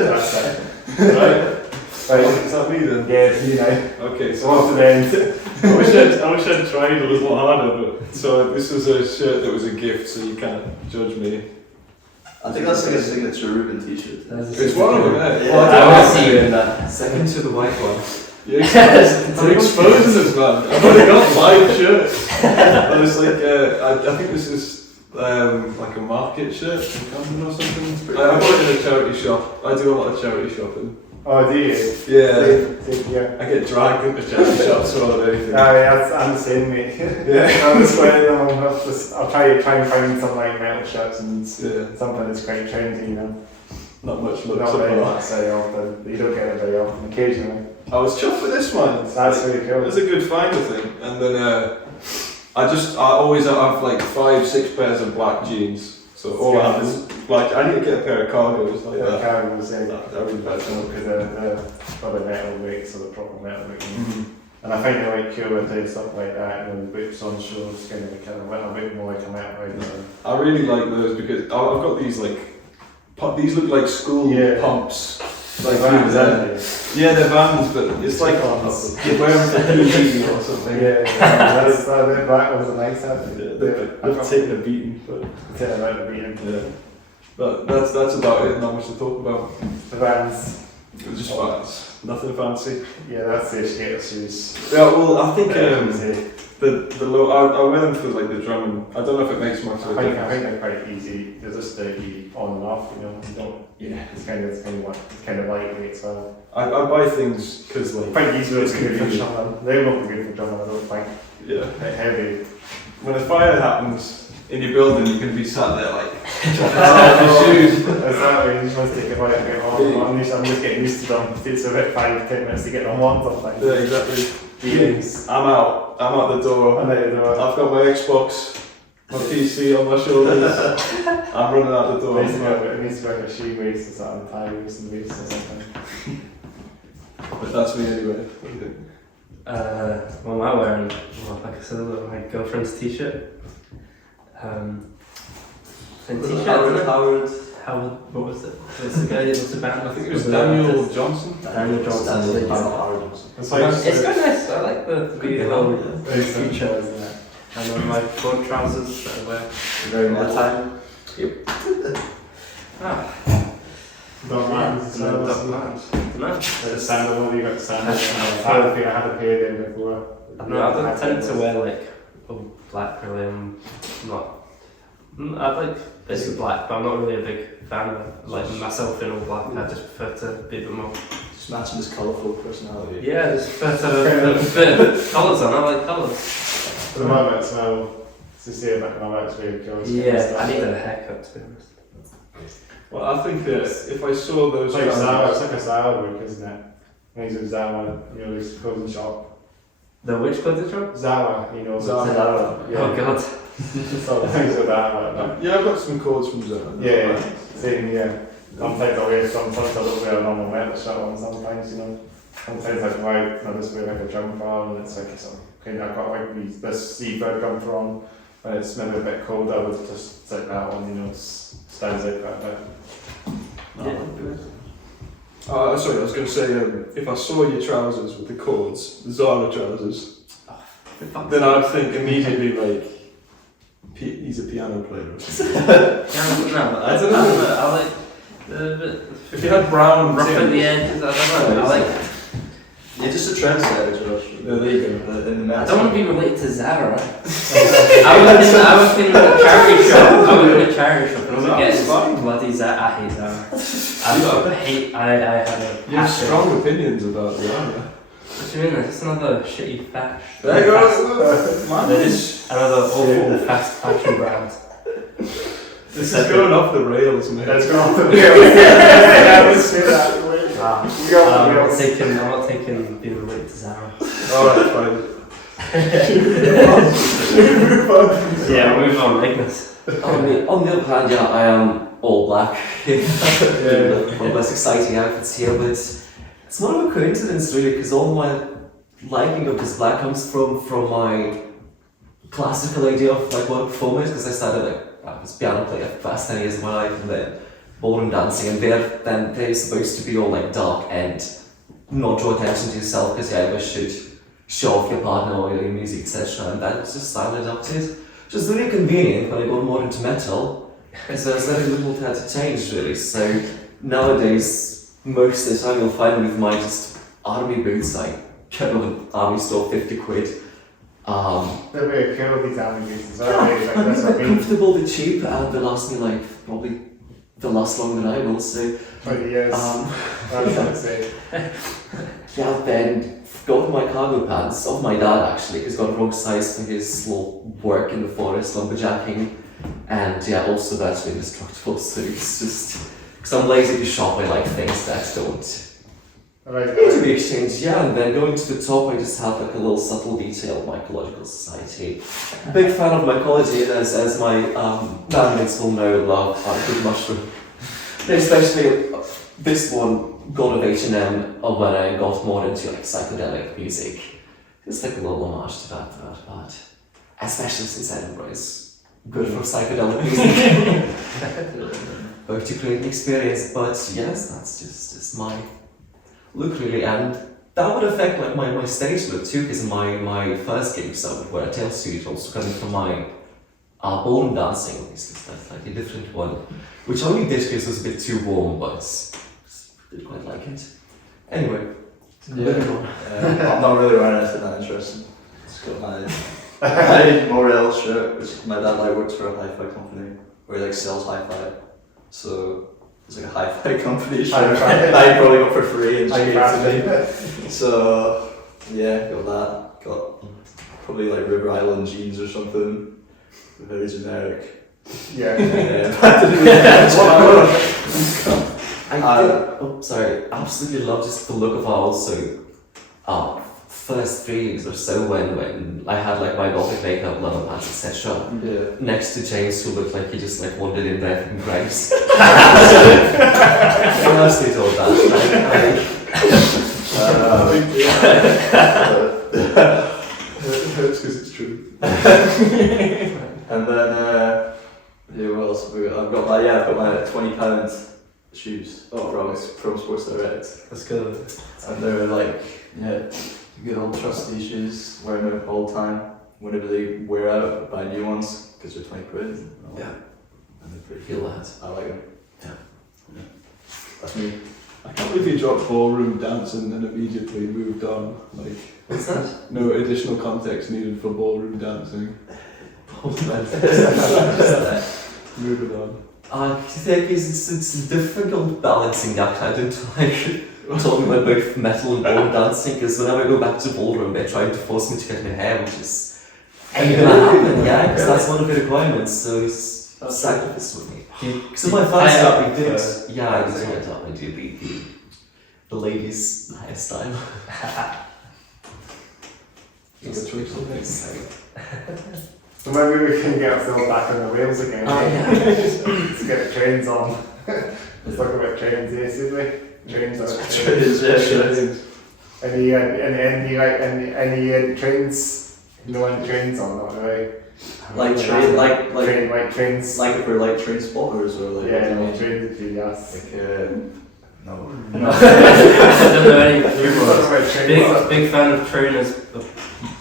That's it. Right. Is that me then? Yeah, it's you know. Okay, so So off to the end. I wish I'd tried a little harder, but so this was a shirt that was a gift, so you can't judge me. I think that's like a signature Ruben t-shirt. It's one of them, yeah. Well, I want to see you in that. Second to the white one. You're exposing us, man. I've only got 5 shirts. But it's like, I think this is like a market shirt from Camden or something. I bought it in a charity shop. I do a lot of charity shopping. Oh, do you? Yeah. Yeah. I get dragged into charity shops more than anything. I'm the same, mate. Yeah. I'm just wearing them. I'll try and find some like metal shirts and Yeah. something that's quite trendy, you know. Not much looks Not up very for much very often. You don't get it very often. Occasionally. I was chuffed with this one. That's really cool. It's a good find, I think. And then I always have like 5-6 pairs of black jeans. So all I have is black. I need to get a pair of cargos like The that. cargo was That would be better. because they're for the metal weights or the proper metal weight. And I find it like cool with stuff like that, you know, the boots on shows, kind of a bit more like a metal weight. I really like those because I've got these like, these look like school pumps. Like yeah, they're Vans, but it's like you wear them for PE or something. Yeah, the black ones are nice, aren't they? They've taken a beating, but Taking a bit of beating. yeah. But that's about it. Not much to talk about. The Vans, Just Vans, nothing fancy. yeah, that's the skater shoes. Yeah, well, I think Easy. the low. I wear them for like the drumming. I don't know if it makes much of a I think difference. they're quite easy. They're just on and off, you know. You don't. Yeah. It's kind of lightweight as well. I buy things because like Quite easy. It's it's good for convenient. drumming. They won't be good for drumming. I don't think. Yeah. Bit heavy. When a fire happens in your building, you can be sat there like Shoes. Exactly. You just want to take a bite and get on. I'm just getting used to them. It takes about 5-10 minutes to get them on sometimes. yeah, exactly. Games. I'm out the door. And then you know. I've got my Xbox, my PC on my shoulders. I'm running out the door. It needs to be like a shoe waist or something, tie waist and waist or something. But that's me anyway. What do you think? Well, I'm wearing, like I said, my girlfriend's t-shirt. Howard. Howard, what was it? What's the guy? What's the band? I think it was Daniel Johnson. Daniel Johnson. It's like It's quite nice. I like the whole it's feature. isn't it? And then my coat trousers that I wear Very all the much. time. Don't mind. And then Doc Martens. No. The sandal, you got the sandal. I think I had a pair there before. I don't know, I don't tend to wear like black really. I like basically black, but I'm not really a big fan of like myself in all black. I just prefer to be a bit more. Just matching his colourful personality. Yeah, just prefer to have a bit of colours on. I like colours. For the moment, it's well, to say about my it's really cool. Yeah, I need a haircut to be honest. Well, I think if I saw those. It's like a Zara book, isn't it? These are Zara, you know, this clothing shop. The which clothing shop? Zara, you know. Zara. Yeah. Oh god. So things like that. Yeah, I've got some chords from Zara. Yeah, same, yeah. Sometimes I wear sometimes I don't wear a normal metal shirt on sometimes, you know. Sometimes I go out and I just wear like a jumper and it's like some kind of, I've got like this seabird jumper on and it's maybe a bit cold, I would just stick that on, you know, it stands out quite a bit. Yeah. Sorry, I was going to say, if I saw your trousers with the cords, the Zara trousers, then I'd think immediately like, he's a piano player. No, but I don't know. I like the If you had brown rough at the tips, edges. I don't know. I like. You're just a trendsetter, Josh. Yeah, there you go. In the I don't want to be related to Zara. I was in a charity shop. I was in a charity shop and I was getting bloody Zara. I hate Zara. I had a. You have passion. strong opinions about Zara. What do you mean? It's another shitty fashion. There you go. They're just another awful fast fashion brand. This is going off the rails, mate. Let's go off the rails. Yeah, let's do that. I'm not taking being related to Zara. Alright, fine. Yeah, move on, Magnus. On the other hand, yeah, I am all black. One of the most exciting outfits here, but it's more of a coincidence really, because all my liking of this black comes from my classical idea of like what performance, because I started I was piano player for the past 10 years of my life, and then ballroom dancing, and they're supposed to be all like dark and not draw attention to yourself, because you either should show off your partner or your music, etc. And that's just style adapted. Which is really convenient when I got more into metal, because there's very little that to change really. So nowadays, most of the time you'll find me with my just army boots, I get them at an army store, 50 quid. They're very cool, these army pieces, Yeah, aren't they? Like, that's what I they're mean. comfortable, they're cheap, and they last me like probably they'll last longer than I will. So 20 years. I was going to say. yeah, then got my cargo pants of my dad actually, because got a wrong size for his little work in the forest lumberjacking, and yeah, also that's indestructible. So it's just because I'm lazy to shop, I like things that don't need to be exchanged. Yeah, and then going to the top, I just have like a little subtle detail of my ecological society. Big fan of mycology, and as my bandmates will know, love good mushroom. Especially this one got of H&M when I got more into like psychedelic music. It's like a little homage to that, but especially since Edinburgh is good for psychedelic music. Both to create an experience, but yes, that's just my look really, and that would affect like my stage look too, because my first gigs I would wear a tailsuit, also coming from my ballroom dancing, because that's like a different one, which only did because it was a bit too warm, but I did quite like it. Anyway, I'm not really wearing anything that interesting. It's got my Morel shirt, which my dad like works for a hi-fi company where he like sells hi-fi. So it's like a hi-fi company shirt. I probably got for free and just gave it to me. So yeah, got that. Got probably like River Island jeans or something. Very generic. Yeah. I absolutely love just the look of how also first 3 weeks or so when I had like my gothic makeup, leather pants, etc. Yeah. Next to James, who looked like he just like wandered in there from Grace. I honestly thought that. It hurts because it's true. And then yeah, what else have we got? I've got my £20 shoes from Sports Direct. That's good. And they're like, good old trusty shoes, wearing them all the time. Whenever they wear out, I buy new ones because they're 20 quid. Yeah. And they're pretty Feel cool. that. I like them. Yeah. That's me. I can't believe you dropped ballroom dancing and immediately moved on. Like, What's that? no additional context needed for ballroom dancing. Moving on. I think it's a difficult balancing act. I don't like talking about both metal and ballroom dancing, because whenever I go back to ballroom, they're trying to force me to get my hair, which is ain't gonna happen. Yeah, because that's one of the requirements. So it's a sacrifice for me. Because my first job, we did. Yeah, I did it up. I did the ladies' hairstyle. Good choice. So maybe we can get ourselves back on the wheels again. Oh, yeah. Let's get the trains on. Let's talk about trains here, should we? Trains on trains. Any trains? You know any trains on, not really? Like trains. Like for like train spotters or like yeah, no, trains would be yes. like No. No. I don't know any. Big fan of train as a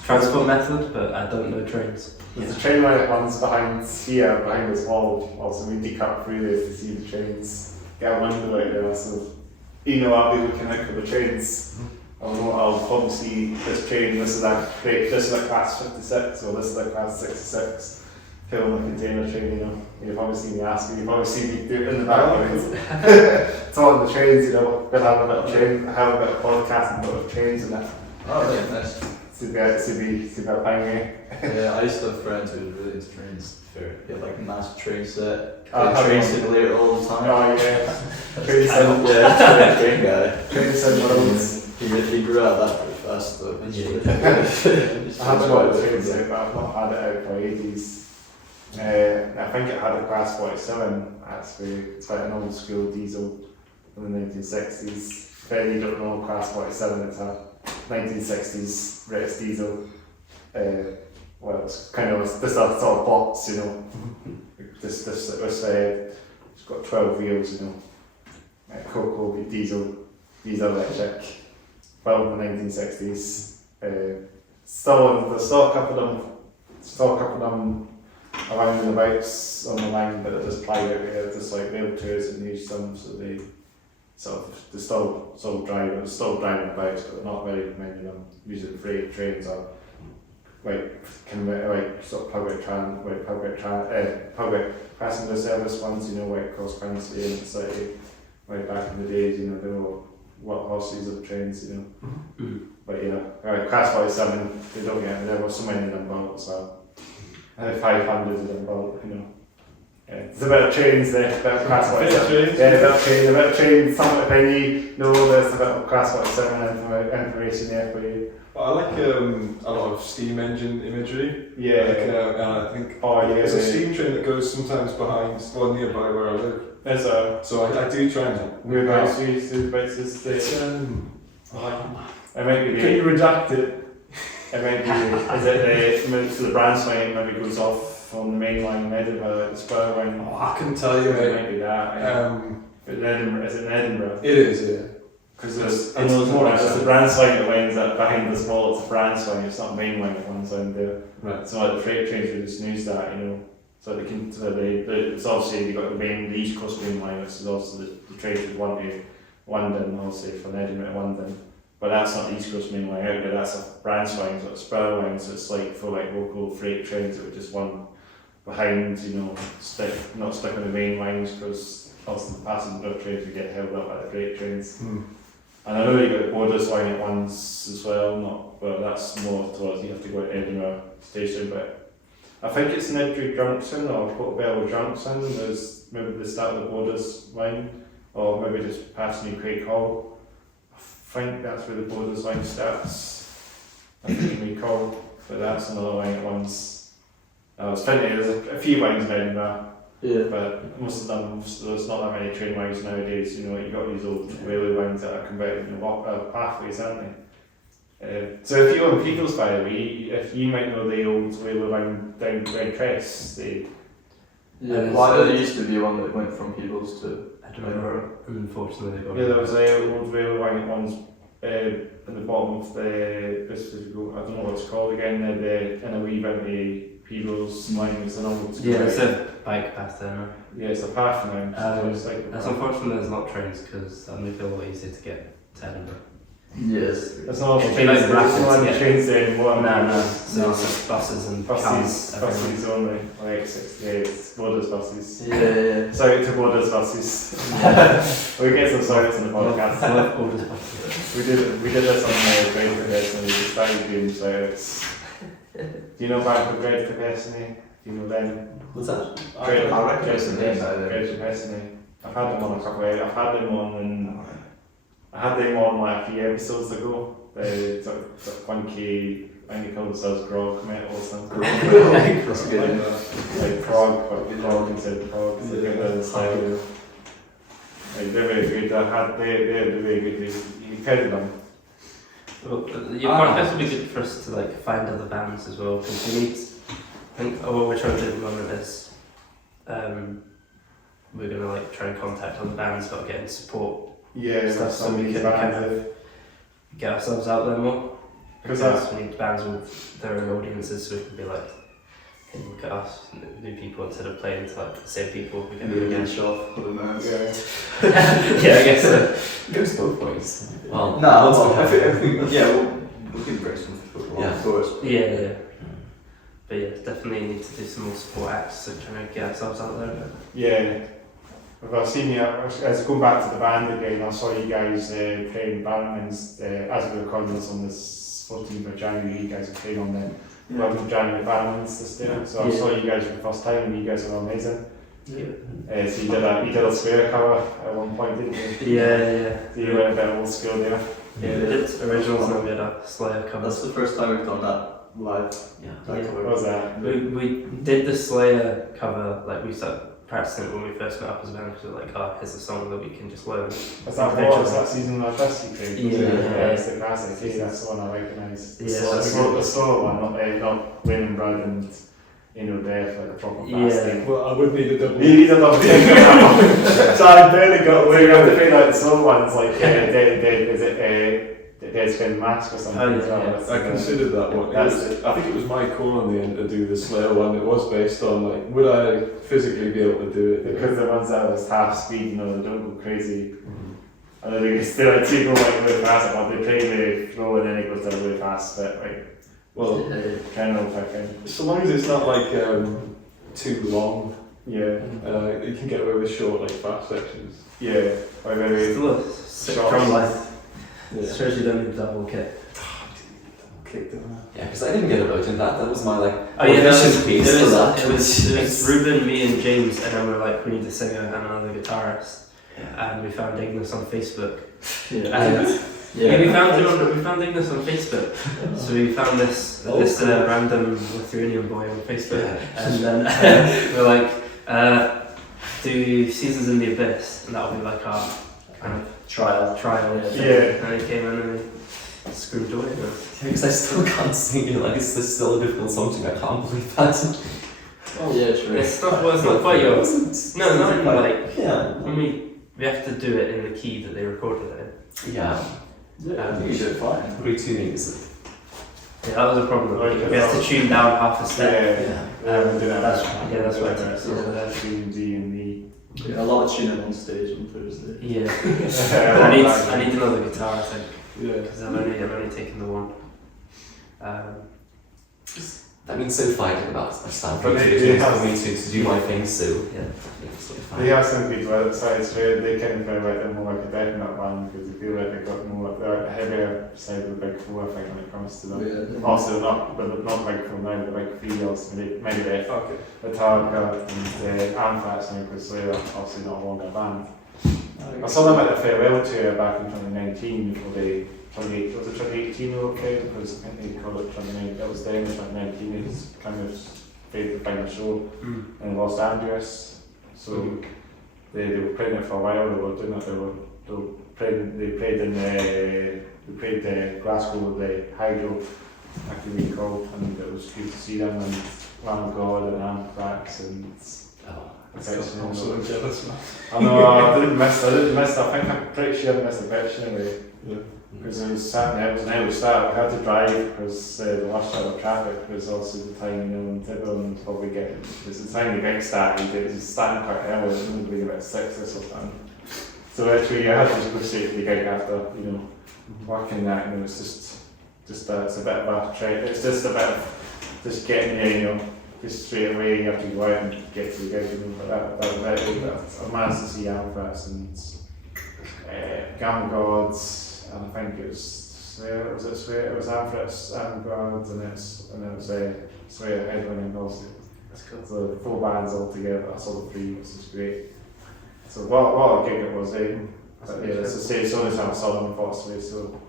transport method, but I don't know trains. There's a train line that runs behind this wall. Also, we need to cut through this to see the trains. Get a window out there, so I'll be looking out for the trains. I'll probably see this train. This is a class 56, or this is a class 66. Filling a container train, You've probably seen me ask me. You've probably seen me do it in the background. It's on the trains, We'll have a bit of train, have a bit of podcasting, but with trains and that. Oh, yeah, nice. To be a pioneer. Yeah, I used to have friends who were really into trains. They had like a massive train set. Oh, Train simulator all the time. Oh yeah. Train sim. Yeah, train guy. Train sim roads. He grew out of that pretty fast though. I haven't got a train sim, but I've not had it out for ages. I think it had a class 47 actually. It's like an old school diesel from the 1960s. If any you don't know class 47, it's a 1960s British diesel. It's kind of this sort of box, This it was it's got 12 wheels, Cocoa diesel electric. Well, in the 1960s. There's still a couple of them around and abouts on the line, but they're just private, just like rail tours and use some, so they're still driving about, but not very many of them using freight trains or sort of public passenger service ones, cross country and city, back in the days, they were what horses of trains, But class 47, there were so many of them built, so. 500 of them built, There's a bit of trains there, a bit of class 47. Yeah, a bit of trains, some of it there's a bit of class 47 information there for you. I like a lot of steam engine imagery. Yeah. And I think there's a steam train that goes sometimes nearby where I live. So I do try and. Whereabouts do you bases? It might be. Can you redact it? It might be, the branch line maybe goes off on the main line in Edinburgh, like the spur line. Oh, I couldn't tell you, It mate. might be that. But in Edinburgh, is it in Edinburgh? It is, yeah. Because there's the branch line that lines up behind the wall, it's a branch line, it's not a main line that runs down there. Right. So like the freight trains would just use that, So it's obviously you've got the East Coast main line, which is also the trains would want to London, obviously from Edinburgh to London. But that's not the East Coast main line out there, that's a branch line, so it's a spur line, so it's like for local freight trains that would just run behind, not stick on the main lines, because obviously the passenger trains would get held up by the freight trains. And I know you got the Borders line at once as well, that's more towards you have to go to Edinburgh station, but I think it's in Edinburgh Junction or Portobello Junction, there's maybe the start of the Borders line, or maybe just past New Craig Hall. I think that's where the Borders line starts. I think we call, but that's another line at once. There's a few lines in Edinburgh, but most of them, there's not that many train lines nowadays. You've got these old railway lines that are converted into pathways, aren't they? So if you're on Peoples, by the way, if you might know the old railway line down Red Crest, there used to be one that went from Peoples to Edinburgh, unfortunately. there was an old railway line at once at the bottom of the, I don't know what it's called again, in a wee bit of the Peoples line, it's an old... it's a bike path there now. Yeah, it's a path now. That's unfortunate there's not trains, because that would be a lot easier to get to Edinburgh. Yes. It's not It'd trains, be like there's rapid not to any get- trains there anymore. No. So it's just buses and cars. Buses only, like 68, Borders buses. Yeah. Sorry to Borders buses. We get some sorts in the podcast. I love Borders buses. We did this on the Great Professional, we just started doing sorts. Do you know about the Great Professional? Do you know them? What's that? Great I recognise the name now. Great Professional. I've had them on a couple of, I had them on like a few episodes ago. They took funky, I think they call themselves grog metal or something. That's good. Like prog, but prog instead of prog. So they get the style. They're very good. They're really good. You heard of them. Well, your podcast would be good for us to find other bands as well, because we need. I think what we're trying to do at the moment is we're gonna try and contact other bands about getting support Yeah, stuff, so we these can bands, kind of get ourselves out there more. Because Because we need bands with their own audiences, so we can be like, hey, look at us, new people, instead of playing to like the same people. We can do Yeah, again. shop, I don't know. Yeah, I guess so. It goes both ways. Well, No, once we well, have if we, yeah, we can bring some football Yeah. to us. Yeah. But yeah, definitely need to do some more support acts to try to get ourselves out there a bit. Yeah. Well, I've seen you, as going back to the band again, I saw you guys playing Bannermans as we were recording this on this 14th of January, you guys are playing on the 11th of January Bannermans this year. So I saw you guys for the first time and you guys were amazing. Yeah. So you did a square cover at one point, didn't you? Yeah. So you went a bit old school there. Yeah, we did originals and then we had a Slayer cover. That's the first time we've done that live. Yeah. That Yeah. cover. What was that? We did the Slayer cover, like we started practicing it when we first met up as a band, because we were like, oh, here's a song that we can just learn. Was that season of Dusty Creek? Yeah. It's the classic, that's the one I recognise. Yeah, The that's solo one, not Winning Blood and Death, like the proper Yeah. fast thing. Well, I would need a double. You need a double take on that one. So I barely got away. You have to play like the solo ones, like is it Dead Spin Mask or something? Oh, as well. yeah. That's, I considered that one. That's I think it was my call on the end to do the Slayer one. It was based on like, would I physically be able to do it? because the ones that was half speed, they don't go crazy. I don't think it's still like two go like really fast, but they play the flow and then it goes down really fast, but like Well, kind of fucking so long as it's not like too long, yeah. you can get away with short, like fast sections. Yeah, like very Still a sick Shots. drum line. Yeah. Shows you don't need double kit. Kicked it. Yeah, because I didn't get about in that. That was my like Oh yeah, audition piece it for was, that. it was Ruben, me and James, and then we were like, we need a singer and another guitarist. And we found Ignis on Facebook. And we found Ignis on Facebook. So we found this random Lithuanian boy on Facebook. And then we're like, do Seasons in the Abyss, and that'll be like our kind of trial. Yeah. And he came in and he screwed away with us. Yeah, because I still can't sing it. Like it's still a difficult song to me. I can't believe that. Oh yeah, true. It's not quite yours. No, not even like Yeah. when we have to do it in the key that they recorded it in. Yeah. Yeah, I think you did fine. Retuning is. Yeah, that was a problem. Like, We have to tune down half a step. Yeah. That's what it is. Between D and E. Yeah, a lot of tuning on stage on Thursday. Yeah. Yeah. I need another guitar, I think, Yeah. because I've only taken the one. I've been so fighting about stuff for But me they have- to do my thing. So Yeah. it's sort of They fine. have some people outside where they kind of feel like they're more like a definite band because they feel like they've got more they're a heavier side of the big four, I think, when it comes to them. Yeah. Also, not the big four now, the big three, also maybe the Okay. Metallica and Anthrax now because they're obviously not a longer band. I saw them at the farewell tour back in 2019 before they. Was it 2018 they were playing? Because I think they called it 2019. That was them in 2019. It's kind of played the final show in Los Angeles. So they were playing it for a while. They were doing it. They played the Glasgow, the Hydro, I can recall, and it was good to see them and Lamb of God and Anthrax and. I'm so jealous, man. I know I didn't miss. I think I'm pretty sure I missed the pitch anyway. Yeah. Because it was an early start. We had to drive because the last hour of traffic was also the time, and everyone probably getting. Because the time the gig started, it was starting quite early. It was only about 6 or something. So actually, I had to just go straight to the gig after, working that. It's just it's a bit of a trek. It's just a bit of just getting there, just straight away. You have to go out and get to the gig. But that was it. I managed to see Anthrax and Gamma Gods. And I think it was Swear, it was Anthrax, Grounds, and it was Swear, Edwin, and also. So the 4 bands all together, I saw the 3, which is great. So what a gig it was, But yeah, as I say, it's only time I saw them, unfortunately, so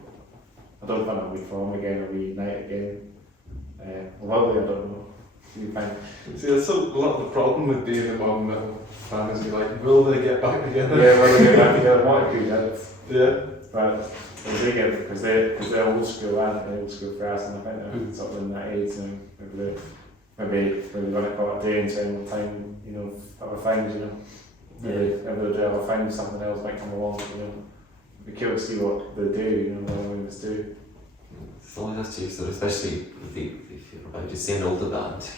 I don't think I'll reform again or reunite again. Well, I don't know. You think? See, that's a lot of the problem with being a modern metal fan is you're like, will they get back together? Yeah, well, they get back together, what if you did? Yeah. But they get it because they're old school, aren't they? Old school first, and I think they're sort of in that age now. Maybe we're going to call it day and time, other things, Maybe they'll find something else might come along, be cool to see what they do, you know, what the members do. It's always has to, so especially if you're about to see an older band.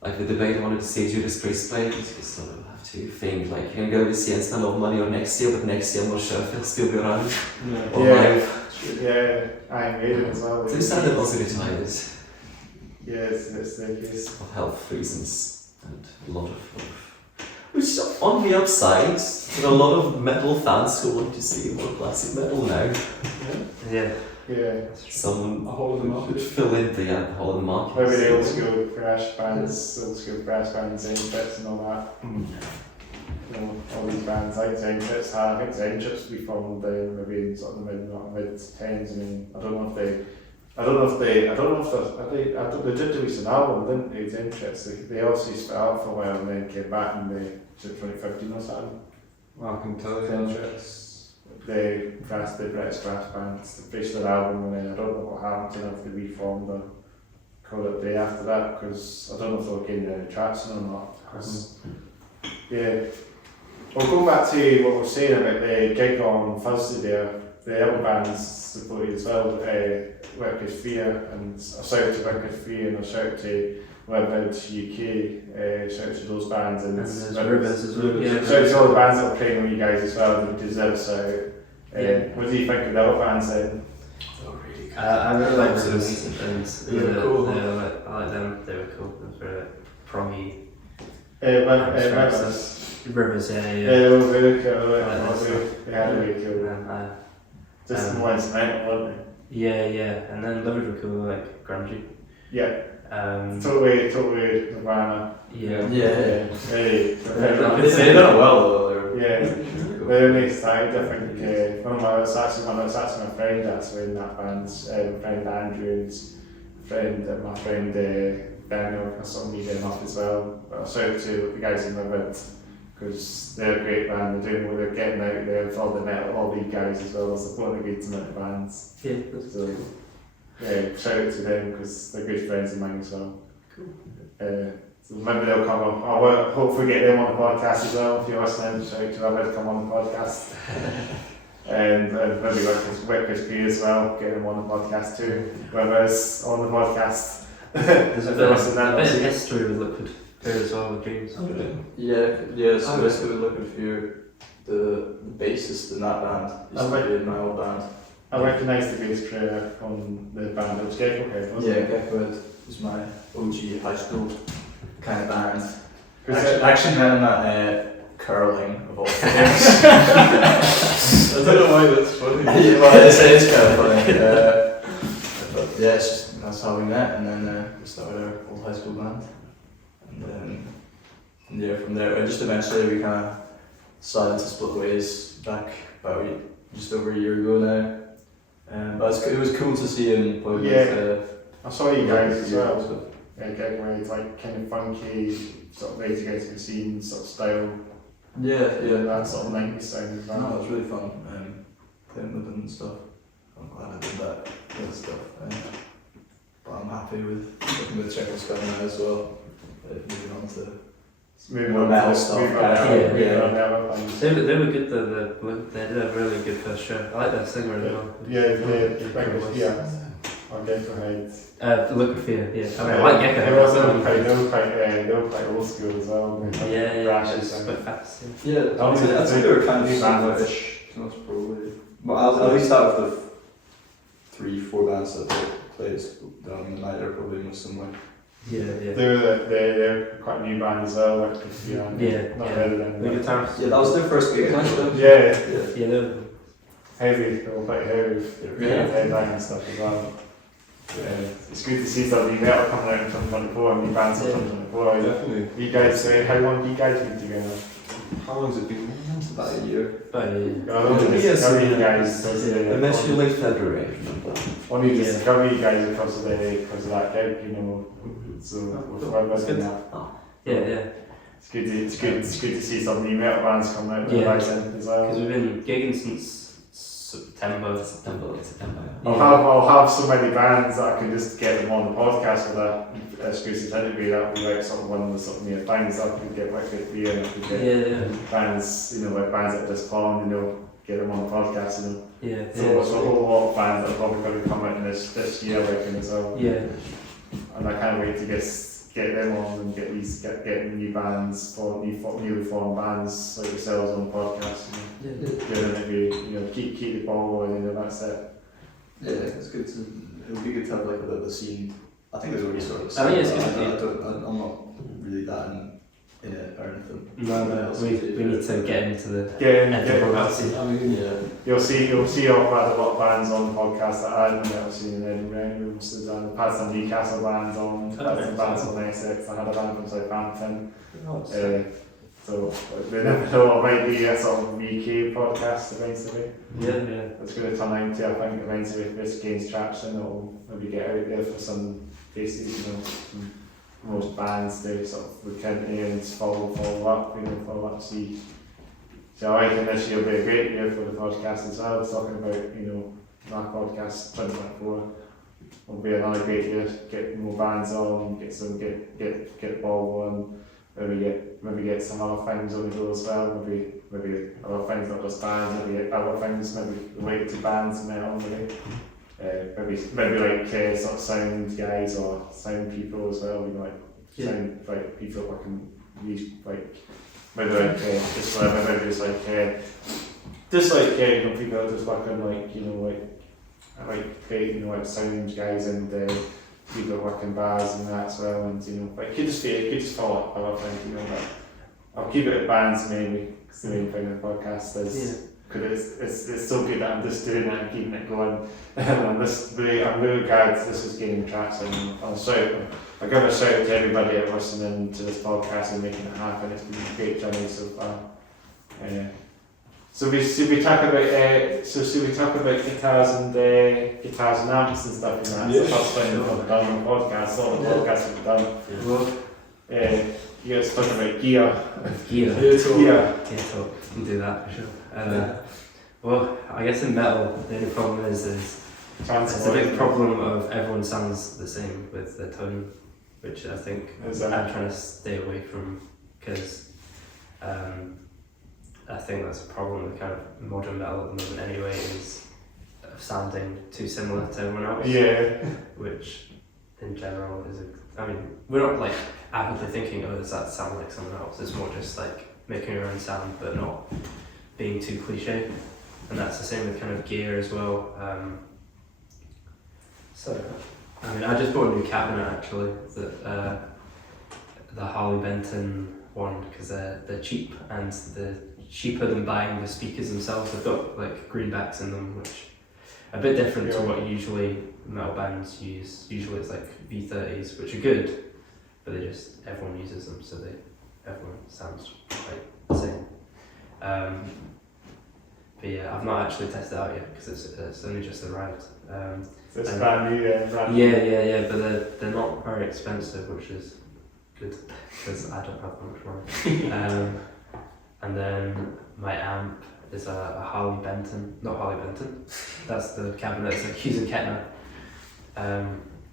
Like the debate I wanted to see Judas Priest play, you sort of have to think like you can go this year and spend a lot of money on next year, but next year I'm not sure if he'll still be around. Or live. Yeah, Iron Maiden as well. So it's sad that also retired. Yeah, it's their case. Of health reasons and a lot of which on the upside, there are a lot of metal fans who want to see more classic metal now. Yeah. Yeah. Someone A hole in the market. should fill in the hole in the market. Maybe the old school thrash bands, Zaintrips and all that. You know, all these bands like Zaintrips. I think Zaintrips we formed maybe in sort of the mid-10s. I mean, I don't know if they did release an album, didn't they? Zaintrips. They also split out for a while and then came back in 2015 or something. I can tell you. Zaintrips. The British thrash band, they released an album and then I don't know what happened to them, if they reformed or called it a day after that, because I don't know if they were getting any traction or not. 'Cause, yeah. Well, going back to what we were saying about the gig on Thursday there, the other bands supported as well, Wicked Fear, and a shout out to Wicked Fear and a shout out to Livid UK, shout out to those bands and there's Rivyrs as well. Yeah. shout out to all the bands that were playing with you guys as well, they deserve a shout out. What do you think of the other bands then? I really like Rivyrs. and They were cool. I like them. They were cool. It was very proggy. Rivyrs, yeah. They were really cool, Like they had a really cool. And, Just more instrumental, weren't yeah, and then Livid were cool, like grungy. they? Yeah, totally Nirvana. Yeah. Really. They've done it well though. Yeah, they're really excited. I think it's actually my friend actually in that band. My friend Andrew and my friend Daniel. I sort of meet them up as well. But I'll shout out to the guys in Livid because they're a great band. They're getting out there with all the metal, all these guys as well. Supporting the good metal bands. Yeah. So yeah, shout out to them because they're good friends of mine as well. Cool. So maybe they'll come on. I'll hopefully get them on the podcast as well. If you're listening, shout out to them to come on the podcast. And maybe Wicked Fear as well, get them on the podcast too. Whoever's on the podcast. There's a bit of history with Liquid Fear as well with Dreams. Yeah, so basically looking for the bassist in that band. Used to be in my old band. I recognise the bass player from the band. It was Chekhov, wasn't Yeah, it? Chekhov was my OG high school kind of band. Because Actually met at curling of all things. I don't know why that's funny. Yeah, well, it's kind of funny. But yeah, it's just, that's how we met, and then we started our old high school band. And then from there, just eventually we kind of decided to split ways back about just over a year ago now. But it was cool to see him play with. I saw you guys as well. Getting away, it's like kind of funky, sort of Rage Against the Machine sort of style. Yeah. That sort of 90s sound as well. No, it was really fun playing with them and stuff. I'm glad I did that kind of stuff. But I'm happy with working with Chekhov now as well. Moving on to Moving more on metal to stuff. Yeah. on the other things. They were good though. They did a really good first show. I like that singer as well. Yeah. Or Gecko Liquid Fear. Yeah. I mean, I like Gecko. They were quite old school as well. Yeah. It's quite fast. Yeah, I think they were kind of similar-ish to us probably. Well, at least out of the 3-4 bands that they played down in the night, they're probably most similar. Yeah. They're quite a new band as well. Like, not heard of them. The guitars. Yeah, that was their first gig, actually. Yeah, Yeah. heavy. They were quite heavy. Headline and stuff as well. It's good to see some new metal coming out in 2024 and new bands in 2024. Definitely. You guys, how long do you guys been together? How long's it been? It's about a year. How do you guys? I met you late February, I remember. Only just discover you guys because of that gig, you know. So we're buzzing that. Yeah. It's good to see some new metal bands coming out Yeah. as well. Because we've been gigging since September. I'll have so many bands that I can just get them on the podcast with a exclusive interview. That would be like sort of one of the sort of new things. I could get Wicked Fear and I could get bands, like bands that just formed, get them on the podcast, you know. Yeah. So there's a whole lot of bands that are probably going to come out in this year, I reckon, as well. Yeah. And I can't wait to get them on and get new bands, newly formed bands like yourselves on the podcast. You know. Yeah. Do an interview, you know, keep the ball rolling, you know, that's it. Yeah, it's good to. It would be good to have like a bit of a scene. I think there's already sort of a scene. I mean, it's good. I'm not really that in it or anything. No, we need to get into the Get metal scene. I mean, yeah. You'll see I've had a lot of bands on the podcast that I hadn't ever seen in Edinburgh. I've had some Newcastle bands on, had some bands from Essex, I had a band from Southampton. So they never know, it might be a sort of UK podcast eventually. Yeah. It's going to turn into, I think, eventually if this gains traction, it'll maybe get out there for some faces, you know, most bands to sort of look into and follow up, see. So I reckon this year will be a great year for the podcast as well. I was talking about, you know, my podcast 2024 will be another great year, get more bands on, get the ball going. Maybe get some other things on the go as well. Maybe other things, not just bands. Maybe other things, maybe related to bands and metal. Maybe like sort of sound guys or sound people as well. You know, sound like people that can use like maybe like just like maybe just like you know, people that just working like, you know, like create, you know, like sound guys and people that work in bars and that as well, and you know, but it could just follow up other things, you know. But I'll keep it at bands mainly, because the main thing of the podcast is because it's so good that I'm just doing it and keeping it going. I'm really glad this is gaining traction. I'll give a shout to everybody that's listening to this podcast and making it happen. It's been a great journey so far. So should we talk about guitars and amps and stuff and that? It's the first time we've done on the podcast. All the podcasts we've done. You guys talking about gear. Gear talk. We'll do that for sure. Well, I guess in metal, the only problem is it's a big problem of everyone sounds the same with their tone, which I think I'm trying to stay away from, because I think that's a problem with kind of modern metal at the moment anyway, is sounding too similar to everyone else. Yeah. Which in general is we're not like avidly thinking, oh, does that sound like someone else? It's more just like making your own sound but not being too cliche. And that's the same with kind of gear as well. I just bought a new cabinet actually, the Harley Benton one, because they're cheap and they're cheaper than buying the speakers themselves. They've got like greenbacks in them, which are a bit different to what usually metal bands use. Usually it's like V30s, which are good, but everyone uses them, so everyone sounds quite the same. But yeah, I've not actually tested it out yet because it's only just arrived. So it's brand new, Yeah, but they're not very expensive, which is good because I don't have much money. And then my amp is a Harley Benton, not Harley Benton, that's the cabinet, it's a Hughes and Kettner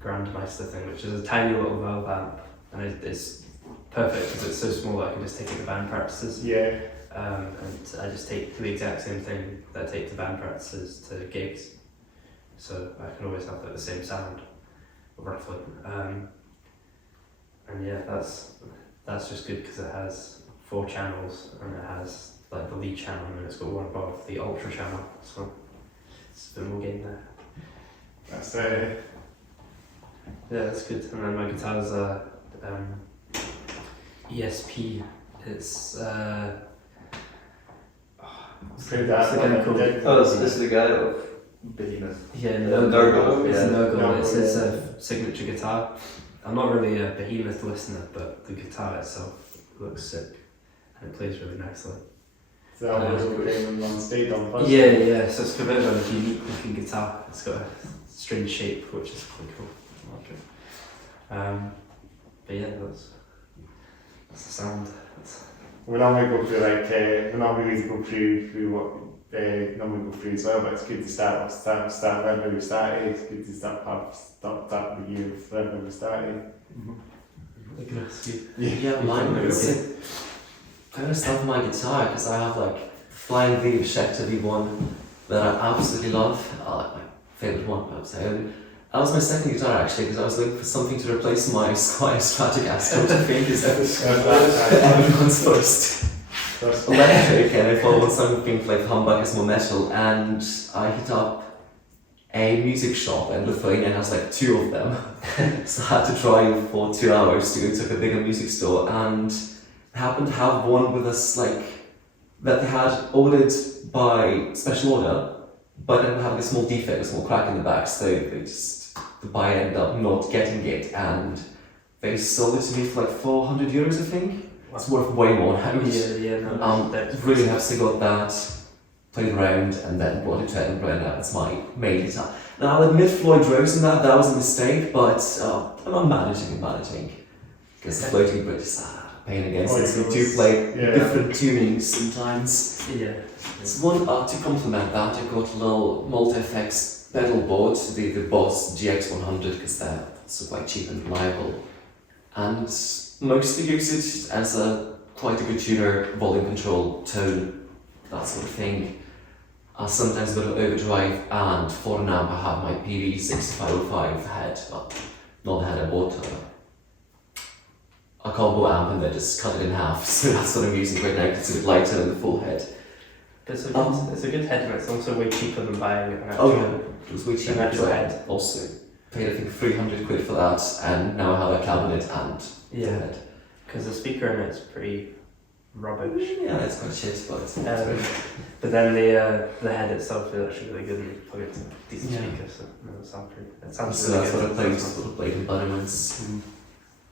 Grandmeister thing, which is a tiny little valve amp, and it's perfect because it's so small that I can just take it to band practices. Yeah. And I just take the exact same thing that I take to band practices to gigs, so I can always have like the same sound, roughly. And yeah, that's just good because it has 4 channels and it has like the lead channel and it's got one above the ultra channel, so it's a bit more gain there. That's yeah, that's good. And then my guitar's ESP. It's it's the This is the guy of Behemoth. Yeah, Nurgle. It's Yeah. Nurgle. It's his signature guitar. I'm not really a Behemoth listener, but the guitar itself looks sick and it plays really nicely. So that was going on stage on first. Yeah. So it's a bit of a unique looking guitar. It's got a strange shape, which is quite cool. I like it. But yeah, that's the sound. We normally go through what normally go through as well, but it's good to start wherever we started. It's good to start the year with wherever we started. I can ask you. Yeah, mine is. I'm gonna start with my guitar because I have like Flying V Schecter V1 that I absolutely love. My favourite one, I would say. And that was my second guitar actually, because I was looking for something to replace my Squire Stratocaster, which I think is everyone's first. Electric, and I thought something like humbug is more metal, and I hit up a music shop, and Lithuania has like 2 of them. So I had to drive for 2 hours to go to a bigger music store, and I happened to have one with us like that they had ordered by special order, but then having a small defect, a small crack in the back, so the buyer ended up not getting it, and they sold it to me for like 400 euros, I think. It's worth way more now. Really happy got that, played around, and then brought it to Edinburgh, and that's my main guitar. Now I'll admit Floyd Rose in that was a mistake, but I'm managing. Because the floating bridge is pain again, since we do play different tunings sometimes. Yeah. It's one to complement that, I've got a little multi-effects pedal board, the Boss GX100, because they're also quite cheap and reliable. And mostly use it as quite a good tuner, volume control, tone, that sort of thing. Sometimes a bit of overdrive, and for an amp I have my PV6505 head, well, not the head I bought, a combo amp, and then just cut it in half, so that's what I'm using right now, it's a bit lighter than the full head. But it's a good head, and it's also way cheaper than buying an actual it was way cheaper actual head. Also, paid I think 300 quid for that, and now I have a cabinet and the head. Because the speaker in it's pretty rubbish. Yeah, it's quite shit, but then the head itself is actually really good, and you plug it to a decent speaker, so it sounds so really that's good. what I played in Bannermans.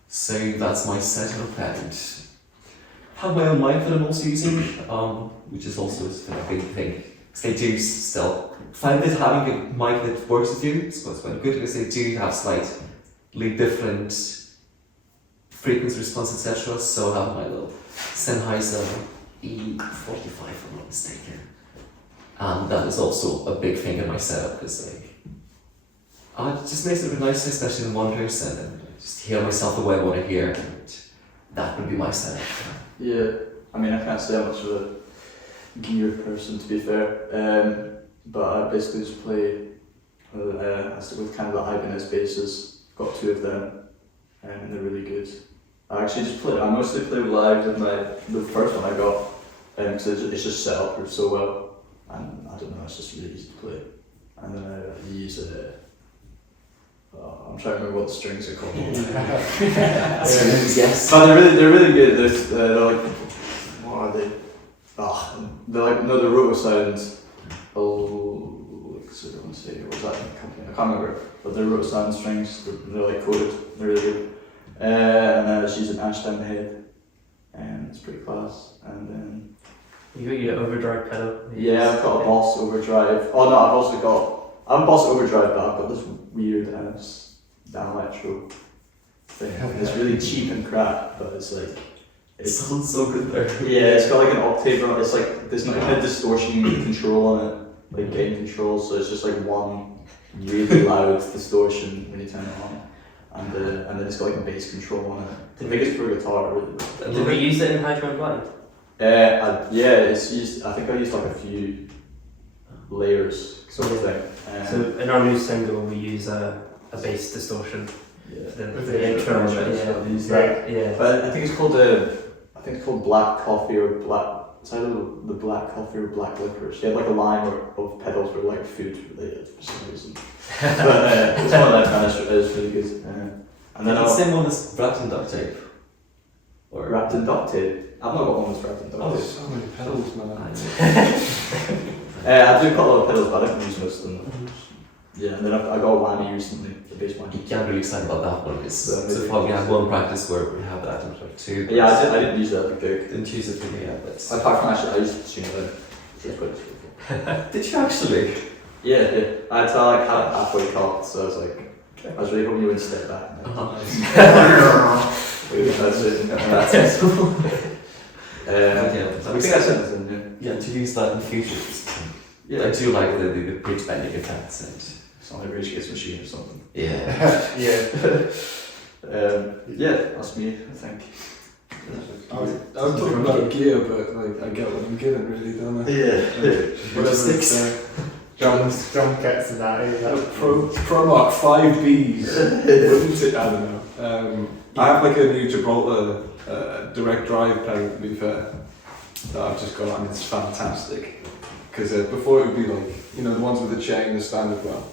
So that's my setup, and have my own mic that I'm also using, which is also a big thing. Because they do still find that having a mic that works with you is quite good, because they do have slightly different frequency response, etc. So I have my little Sennheiser E45, if I'm not mistaken. And that is also a big thing in my setup, because it just makes it a bit nicer, especially in one person, and I just hear myself the way I want to hear, and that would be my setup. Yeah, I mean, I can't say I'm much of a gear person, to be fair, but I basically just play, I stick with kind of the Ibanez basses, got 2 of them, and they're really good. I mostly play live with the first one I got, because it's just set up so well, and I don't know, it's just really easy to play. And then I use I'm trying to remember what the strings are called. Yes. But they're really good. They're like, what are they? They're like, no, the roto sounds. I want to say, what was that company? I can't remember. But they're roto sound strings. They're like coated. They're really good. And then I just use an ash down the head, and it's pretty class. And then You got your overdrive pedal. I've got a Boss overdrive. Oh no, I have a Boss overdrive, but I've got this weird ass electro thing. It's really cheap and crap, but it's like It sounds so good there. Yeah, it's got like an octave. It's like there's not even a distortion control on it, like gain control. So it's just like one really loud distortion when you turn it on, and then it's got like a bass control on it. I think it's for guitar really. Did we use it in Hydro and Blind? It's used. I think I used like a few layers sort of thing. So in our new single we use a bass distortion. Yeah. For the intro. Yeah. But I think it's called Black Coffee or Black. It's either the Black Coffee or Black Licorice. She had like a line of pedals were like food related for some reason. But it's one of that kind of is really good. And then the same one as wrapped in duct tape. Or wrapped in duct tape. I've not got one that's wrapped in duct tape. so many pedals, man. I do got a lot of pedals, but I don't use most of them. Yeah, and then I got a whammy recently, the bass one. you can't really excited about that one. So far we had one practice where we have that and two. Yeah, I didn't use that at the gig. Didn't use it for me yet, but Apart from I used to tune it. It's quite cool. did you actually? Yeah. I had to like have it halfway cut, so I was like, I was really hoping you wouldn't step back. That's it. That's it. I think I said this in Yeah, to use that in the future. Yeah. I do like the bridge bending effects and It's not like Rage Against the Machine or something. yeah. Yeah, that's me, I think. I was talking about gear, but like I get what I'm getting, really, don't I? Yeah. Sticks. Drum kits and that. Pro Mark 5Bs. Wouldn't it? I don't know. I have like a new Gibraltar direct drive pedal, to be fair, that I've just got, and it's fantastic. Because before it would be like, you know, the ones with the chain, the standard one,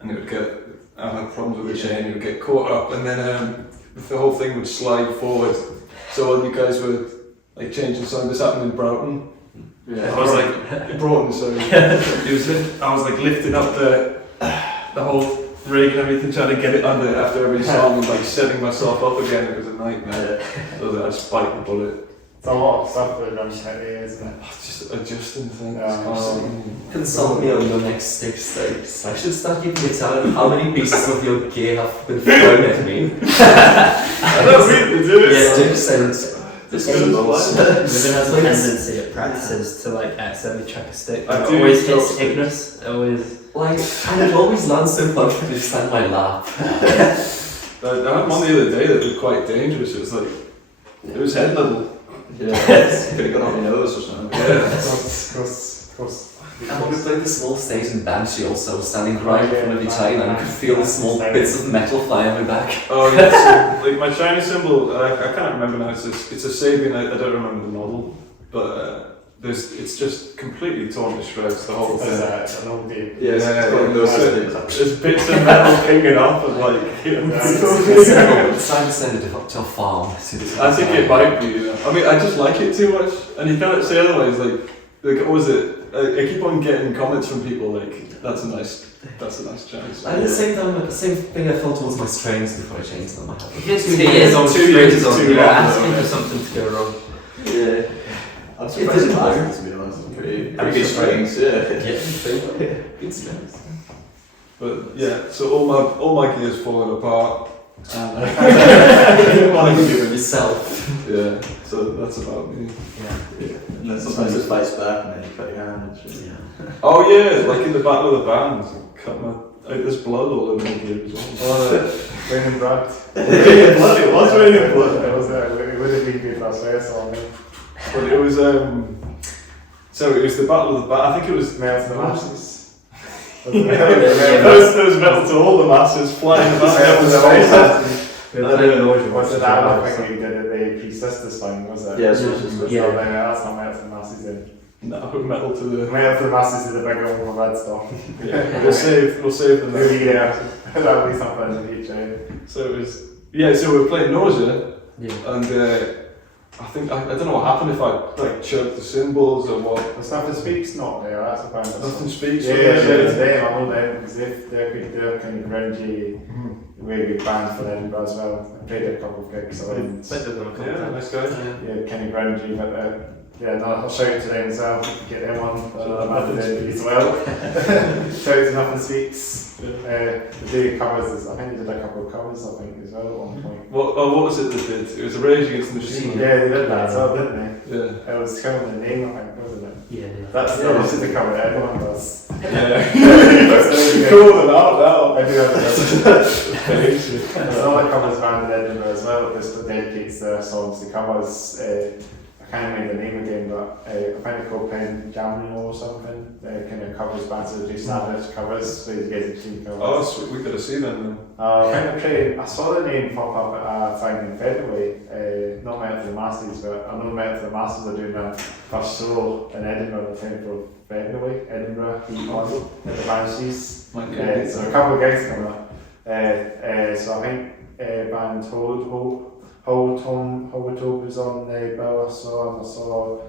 and it would get, I had problems with the chain, it would get caught up, and then the whole thing would slide forward. So when you guys were like changing something, this happened in Broughton. Yeah. I was like, Broughton, sorry. I was like lifting up the whole rig and everything, trying to get it under after every song and like setting myself up again. It was a nightmare. So I just bite the bullet. It's a lot of stuff with drum kit, isn't it? Just adjusting things. Consult me on your next stick stakes. I should start keeping a tally of how many pieces of your gear have been thrown at me. I don't really do it. Yeah, sticks and Rivyrs has a tendency at practices to like accidentally check a stick. I It do always drop hits Ignis. Always. like, and it always lands so perfectly just on my lap. I had one the other day that was quite dangerous. It was like, it was head level. Could have got on your nose or something. Of course. And when we played the small stage in Banshee also, standing right in front of each other, and I could feel the small bits of metal fly on my back. Oh yeah, so, like my shiny symbol, I can't remember now, it's a Sabian, I don't remember the model, but it's just completely torn to shreds, the whole thing. An old game. There's bits of metal hanging off and like, you know, It's time to send it to a farm. I think it might be, you know. I mean, I just like it too much, and you can't say otherwise, like what was it? I keep on getting comments from people like, that's a nice choice. And at the same time, the same thing I felt towards my strains before I changed them. I had Yes, 2 years on 2 years on. You're asking for something to go wrong. Yeah. I'm surprised it hasn't, to be honest. Pretty good strings, good strains. But yeah, so all my gear's falling apart. And I don't want to give it. Yourself. Yeah, so that's about me. Yeah. And then sometimes it fights back and then you cut your hand. Yeah. Oh yeah, like in the Battle of the Bands, there's blood all over my gear as well. Raining blood. It was raining blood. It would have been good for us, I mean. But it was so it was the Battle of the Bands. I think it was Nails to the masses. there was metal to all the masses flying about. Was it that one thing we did at the pre-sisters thing, was it? Yeah, Yeah, that's not metal to the masses then. No, metal to the. Metal to the masses is the big one with red stuff. Yeah, we'll save them. Yeah, that'll be something in the future. So it was so we were playing Nausea, Yeah. and I think I don't know what happened if I like choked the cymbals or what. The stuff that speaks not there, that's a point. Nothing speaks. Yeah, it's them, I know them, because they're kind of grungy, really good band for Edinburgh as well. I played a couple of gigs for them. Yeah, nice guy. Yeah, kind of grungy, but yeah, no, I'll shout out to them as well, get them on, I'm as well. Shout out to Nothing Speaks. They do covers, I think they did a couple of covers, I think, as well at one point. What was it they did? It was a Rage Against the Machine. Yeah, they did that as well, didn't they? Yeah. It was kind of the name, I think, wasn't it? Yeah. That's the cover that everyone does. Yeah. Cool them out now. I do have that. There's another covers band in Edinburgh as well that just dedicates their songs to covers. I can't remember the name again, but I think they're called Bannermans or something. Kind of covers bands that do standard covers, so you get to see covers. Oh, sweet. We could have seen them. I saw the name pop up at a thing in February, not Metal to the Masses, but I know Metal to the Masses are doing their first solo in Edinburgh on the 10th of February, Edinburgh, at the Banshees. So a couple of guys coming up. So I think band Howard was on the bill. I saw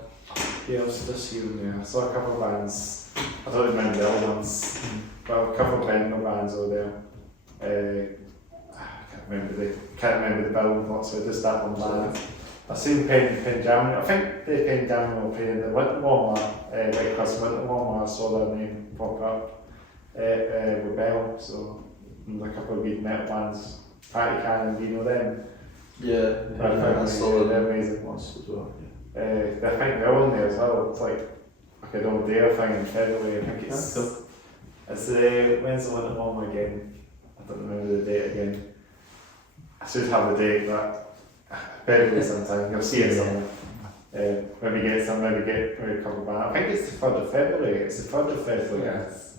yeah, I was just here and there. I saw a couple of bands. I don't remember the other ones, but a couple of bands over there. I can't remember the bill, so just that one band. I seen Polyjamory. I think they Polyjamory were playing the Winter Warmer, White Cross Winter Warmer. I saw their name pop up with Bell. So there's a couple of good metal bands. Party Cannon, do you know them? Yeah, I saw them. They're amazing. Once as well. I think they're on there as well. It's like an all day thing in February. I think it's the when's the Winter Warmer again? I don't remember the date again. I should have the date, but February sometime. You'll see it somewhere. Maybe get a couple of bands. I think it's the 3rd of February. It's the 3rd of February. Yes.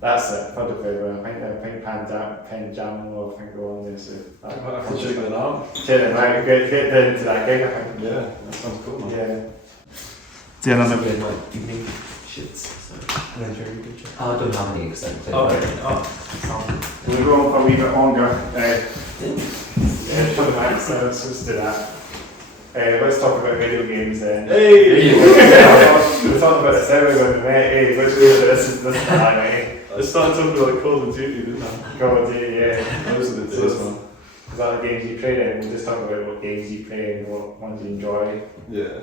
That's it. 3rd of February. I think Panjamo. I think we're on there. So I might have to check that out. check it out. Get into that gig. I think. Yeah, that sounds cool, man. Yeah. Do you have any like evening shits? So. And then during the picture. I don't have any because I play. We'll go on for a wee bit longer. For the max, so let's just do that. Let's talk about video games then. Hey! We're talking about the server when we met. Hey, which this is the highlight. I started talking about Call of Duty, didn't I? Call of Duty, yeah. Those are the days, man. Is that the games you play then? We'll just talk about what games you play and what ones you enjoy. Yeah.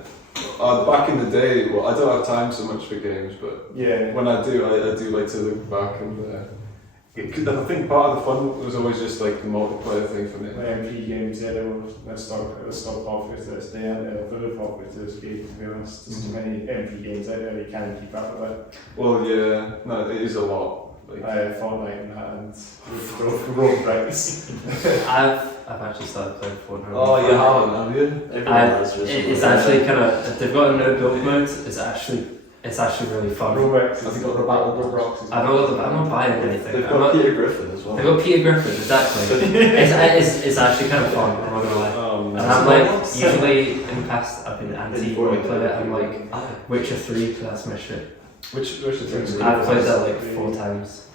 Back in the day, well, I don't have time so much for games, but Yeah. when I do, I do like to look back and I think part of the fun was always just like the multiplayer thing for me. The MP games, yeah, they were still popular to this day, and they're very popular to this day, to be honest. There's too many MP games out there that you can't keep up with it. Well, yeah, no, it is a lot. Like, Fortnite and that, and Roblox. I've actually started playing Fortnite. oh, you haven't, have you? Everyone has just It's actually kind of, they've got a no build mode. It's actually really fun. Roblox. Have you got the battle Roblox? I'm not buying anything. They've I'm got not, Peter Griffin as well. they've got Peter Griffin, exactly. it's actually kind of fun, I'm not gonna lie. Oh, And I'm like, usually in the past I've been anti when I play it, I'm like, Witcher 3, because that's my shit. Which the things? I've played that like 4 times.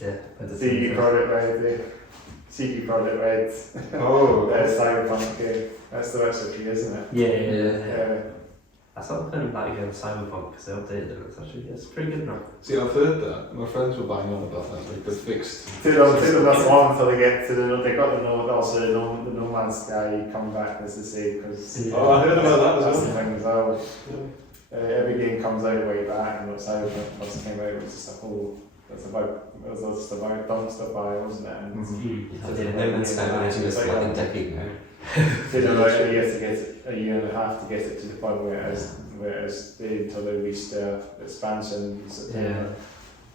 Yeah, played the CG Project Red, CG Project Red. Oh, Cyberpunk game. That's the recipe, isn't it? Yeah. I started playing that again, Cyberpunk, because they updated it. It's pretty good now. see, I've heard that. My friends were banging on about that, like the fixed. Take them that's long until they get to they got the No Man's Sky come back as they say, because Oh, I heard about that that's as the well. thing as well. Every game comes out way back, and what's Cyberpunk first came out, it was just a whole. It was just about dumpster fire, wasn't it? And No Man's Sky managing this for like a decade now. they did like a year to get it, a year and a half to get it to the point where it stayed until they reached their expansion in September.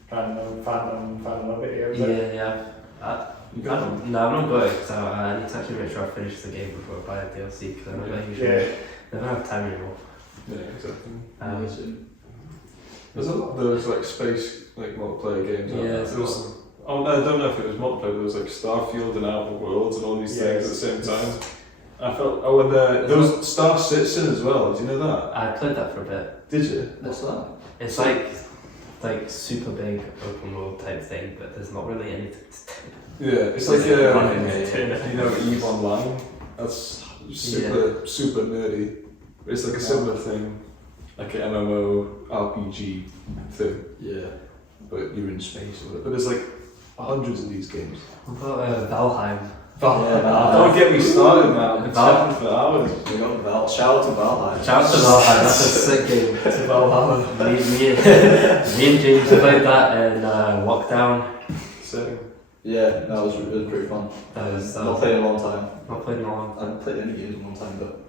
Phantom of it here. Yeah. I'm not going, because I need to actually make sure I finish the game before I buy a DLC, because I don't have time anymore. Yeah, exactly. There's There's a lot of those like space like multiplayer games. Yeah, There was, I don't know if it was multiplayer, but there was like Starfield and Outer Worlds and all these things at the same time. I felt and there was Star Citizen as well. Do you know that? I played that for a bit. Did you? What's that? It's like super big open world type thing, but there's not really anything to do. Yeah, it's like you know EVE Online. That's super nerdy. But it's like a similar thing, like an MMO RPG thing. Yeah. But you're in space or whatever. But there's like hundreds of these games. What about Valheim? Don't get me started, man. It's chatting for hours. We got shout out to Valheim. Shout out to Valheim, that's a sick game. To Valhalla. me and James played that in lockdown. Same. Yeah, that was pretty fun. That was Not played in a long time. not played in a long I haven't played any games in a long time, but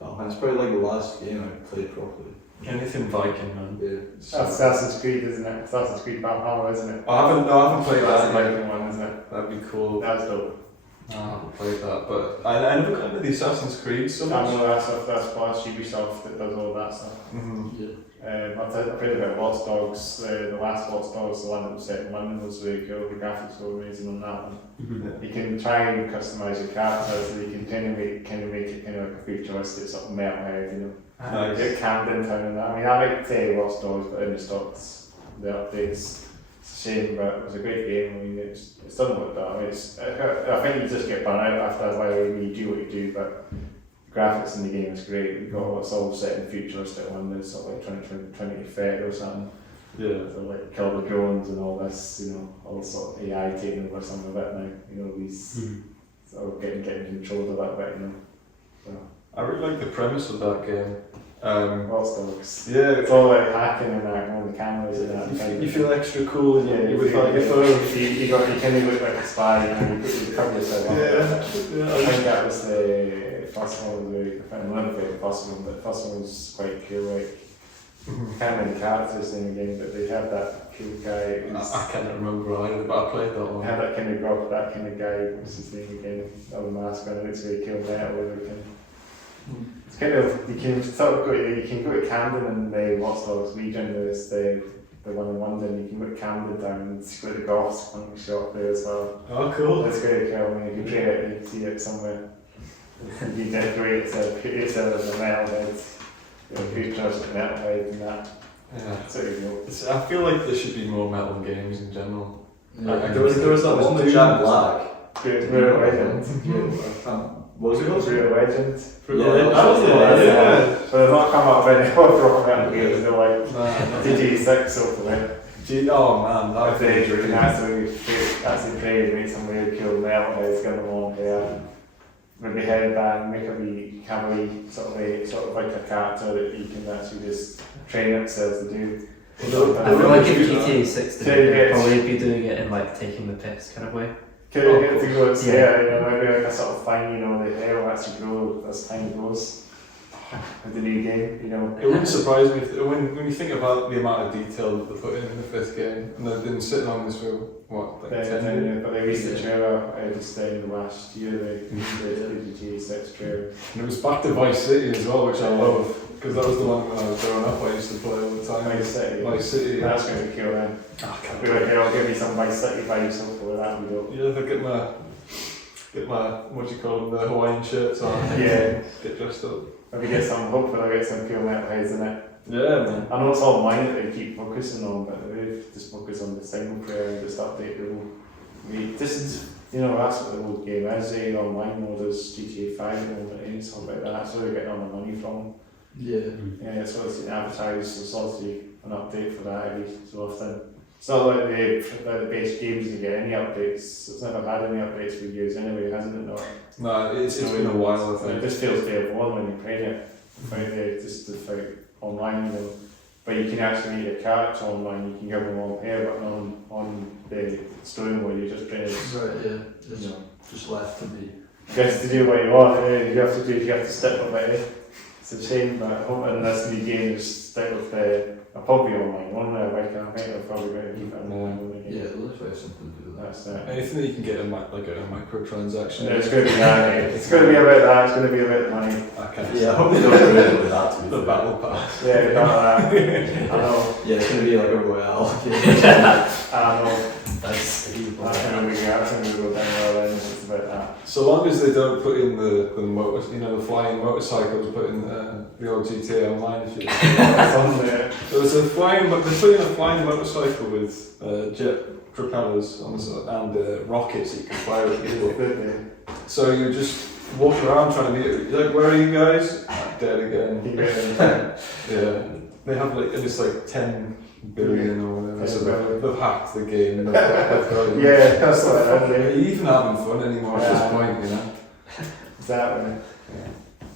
Valheim's probably like the last game I played properly. Anything Viking, man. Yeah. That's Assassin's Creed, isn't it? Assassin's Creed Valhalla, isn't it? I haven't played That's that. the Like, Viking one, isn't it? that'd be cool. That's dope. I haven't played that, but I never got into the Assassin's Creed so I much. know that stuff, that's Blast Ubisoft that does all that stuff. Yeah. I've heard about Watch Dogs, the last Watch Dogs, the one that was set in London, was really cool. The graphics were amazing on that one. time. You can try and customise your character so you can kind of make it kind of like a futuristic sort of metalhead, you know. Nice. Get Camden Town and that. I mean, I like Watch Dogs, but in the stocks, the updates. It's a shame, but it was a great game. I mean, it's done like that. I mean, I think you just get burnt out after a while when you do what you do, but the graphics in the game is great. We've got it's all set in futuristic London, sort of like 2030 or something. Yeah. So like kill the drones and all this, you know, all sort of AI taking over some of it now. You know, these sort of getting controlled a little bit, you know. So, I really like the premise of that game. Watch Dogs. Yeah, It's all like hacking and that, all the cameras and that. you feel extra cool and Yeah, you with like your phone. you kind of look like a spy and you cover yourself up. I think that was the first one was very, I don't know if it was the first one, but the first one was quite cool. Like can't remember the character's name again, but they had that cool guy. I can't remember either, but I played that They one. had that kind of grog, that kind of guy. What's his name again? That was mask on it. It's where he killed metal. It's kind of you can sort of you can go to Camden and the Watch Dogs Legion. There's the one in London. You can go to Camden down and go to the golf punk shop there as well. Oh, cool. It's very cool. When you can try it, you can see it somewhere. You decorate it's a metalhead. Pictures of metalhead and that. Yeah. That's what you know. I feel like there should be more metal games in general. Yeah, There was that one with with Jack Doom. Black. We're a legend. What was it called? We're a legend. Yeah, that was the one. Yeah. But they've not come up with any other rock metal games. They're like Nah. DG6 hopefully. Oh man, that If would they be a dream. can actually play, make some weird cool metalheads, give them long hair, maybe headband, make a wee camera sort of like a character that you can actually just train themselves to do. I feel like if Yeah. GTA 6 did Yeah, it, yeah. they'd probably be doing it in like taking the piss kind of way. Can you get to go and say Yeah. it, you know, maybe like a sort of thing, you know, the hair will actually grow as time goes with the new game, you know. It wouldn't surprise me if, when you think about the amount of detail that they put in the fifth game, and they've been sitting on this for what, like 10 years? But they released the trailer just in the last year, the GTA 6 trailer. And it was back to Vice City as well, which I love, because that was the one when I was growing up I used to play all the time. Vice City. Vice City. That's going to be cool then. I can't Be like, I'll give you some Vice City vibes hopefully that we go. Yeah, they get my what do you call them, the Hawaiian shirts on. Yeah. Get dressed up. Maybe get some, hopefully I'll get some cool metalheads in it. Yeah, man. I know it's all mine that they keep focusing on, but they just focus on the single player and just update the whole. This is, you know, that's what the whole game is. The online mode is GTA 5 at the moment, and something like that. That's where they're getting all the money from. Yeah. Yeah, it's what it's advertised, it's obviously an update for that every so often. It's not like the base games you get any updates. It's never had any updates for years anyway, hasn't it? Not. No, it's been a while, I think. It just feels day one when you played it. Just the fight online, you know. But you can actually make a character online, you can give them all hair, but on the story mode you just play it. Right, yeah. It's just left to be. You have to do what you want, you have to stick with it. It's a shame, but I hope in this new game just stick with the. I'll probably online one there, but I think I'll probably going to keep it online one again. Yeah, it looks like something to do with that. That's it. Anything that you can get a microtransaction. No, it's going to be that. It's going to be about that. It's going to be about the money. I can't. Yeah, I hope they don't do it with that to be The fair. battle pass. Yeah, not that. I know. Yeah, it's going to be like a royale. I know. That's That's going to be. That's going to go down well. Then it's about that. So long as they don't put in the the flying motorcycles, put in the old GTA Online. If you It's on there. there was a flying, but they put in a flying motorcycle with jet propellers on the side and rockets that you can fire at people. So you just walk around trying to meet it. You're like, where are you guys? Dead again. Yeah. They have like, and it's like 10 billion or whatever. So they've hacked the game. Yeah, that's what I Are mean. you even having fun anymore at this point, you know? Exactly.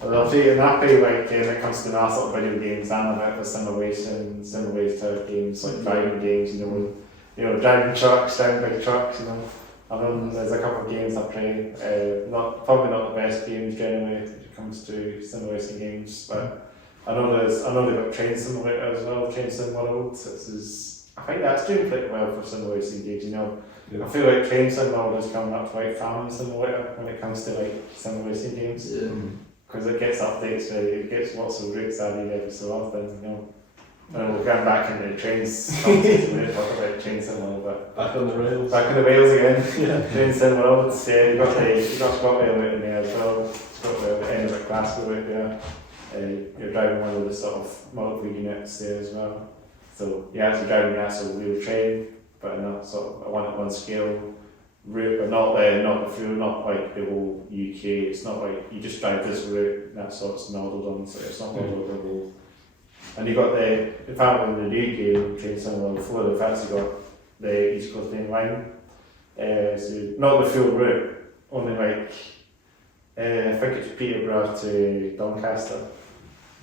But I'll tell you, that way, like, when it comes to that sort of video games, I'm a bit of a simulation type games, like driving games, you know, driving trucks, driving big trucks, you know. I know there's a couple of games I play, probably not the best games generally when it comes to simulation games, but I know they've got Train Simulator as well, Train Sim World. I think that's doing pretty well for simulation games, you know. Yeah. I feel like Train Sim World is coming up to like Farming Simulator when it comes to like simulation games. Yeah. Because it gets updates, it gets lots of routes added every so often, you know. And we're going back into the trains, we'll talk about Train Sim World, but Back on the rails. back in the rails again. Yeah. Train Sim World, yeah, you've got Scotland out in there as well. Scotland at the end of the Glasgow out there. You're driving one of the sort of multiple units there as well. So you're actually driving the actual real train, but in a sort of a one-to-one scale route, but not the fuel, not like the whole UK. It's not like you just drive this route and that's what it's modelled on, so it's not modelled on the whole. And you've got apparently in the new game, Train Sim World 4, they've actually got the East Coast Main Line. So not the full route, only like, I think it's Peterborough to Doncaster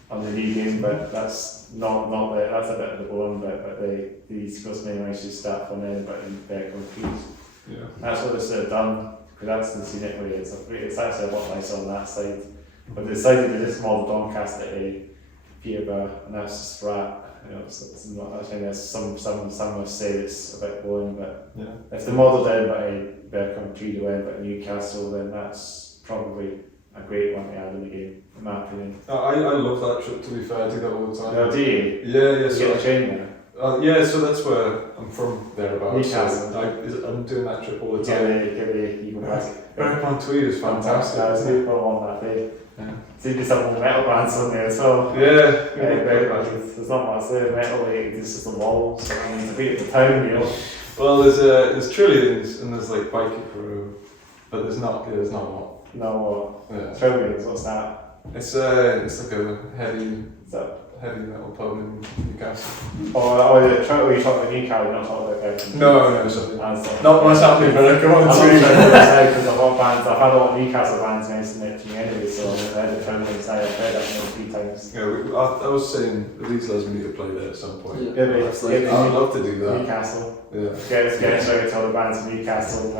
on the new game, but that's not that's a bit of the boring bit, but the East Coast Main Line should start from then, but in Berwick on Tweed. Yeah. That's what they've done, because that's the scenic way. It's actually a lot nicer on that side. But they decided to just model Doncaster to Peterborough, and that's just flat. You know, it's not. I think there's some have said it's a bit boring, but Yeah. if the model down by Berwick, Tweed, or by Newcastle, then that's probably a great one to add in the game, in my opinion. I love that trip, to be fair. I do that all the time. Now, do you? Yeah, You so get a train there? yeah, so that's where I'm from, thereabouts. Newcastle. So I'm doing that trip all the Get time. the you can pass. Berwick on Tweed is fantastic. I was good for one that day. Yeah. See, there's some metal bands on there as well. Yeah. There's not much there, metal, like, it's just the walls. I mean, to beat the town, you know. Well, there's trillions and there's like Bikie Peru, but there's not a lot. No, Yeah. trillions, what's that? It's like a heavy So, metal pub in Newcastle. you're talking about Newcastle, you're not talking about Berwick. No, sorry. Not Not much happening, but I go on I'm to not sure because I've got bands, I've had a lot of Newcastle bands mention it to me anyway, so I've heard the tournaments, I've heard that 3 times. Yeah, I was saying the Leeds Lesbian need to play there at some point. Yeah, but it's like I'd love to do that. Newcastle. Yeah. Get a shout out to all the bands in Newcastle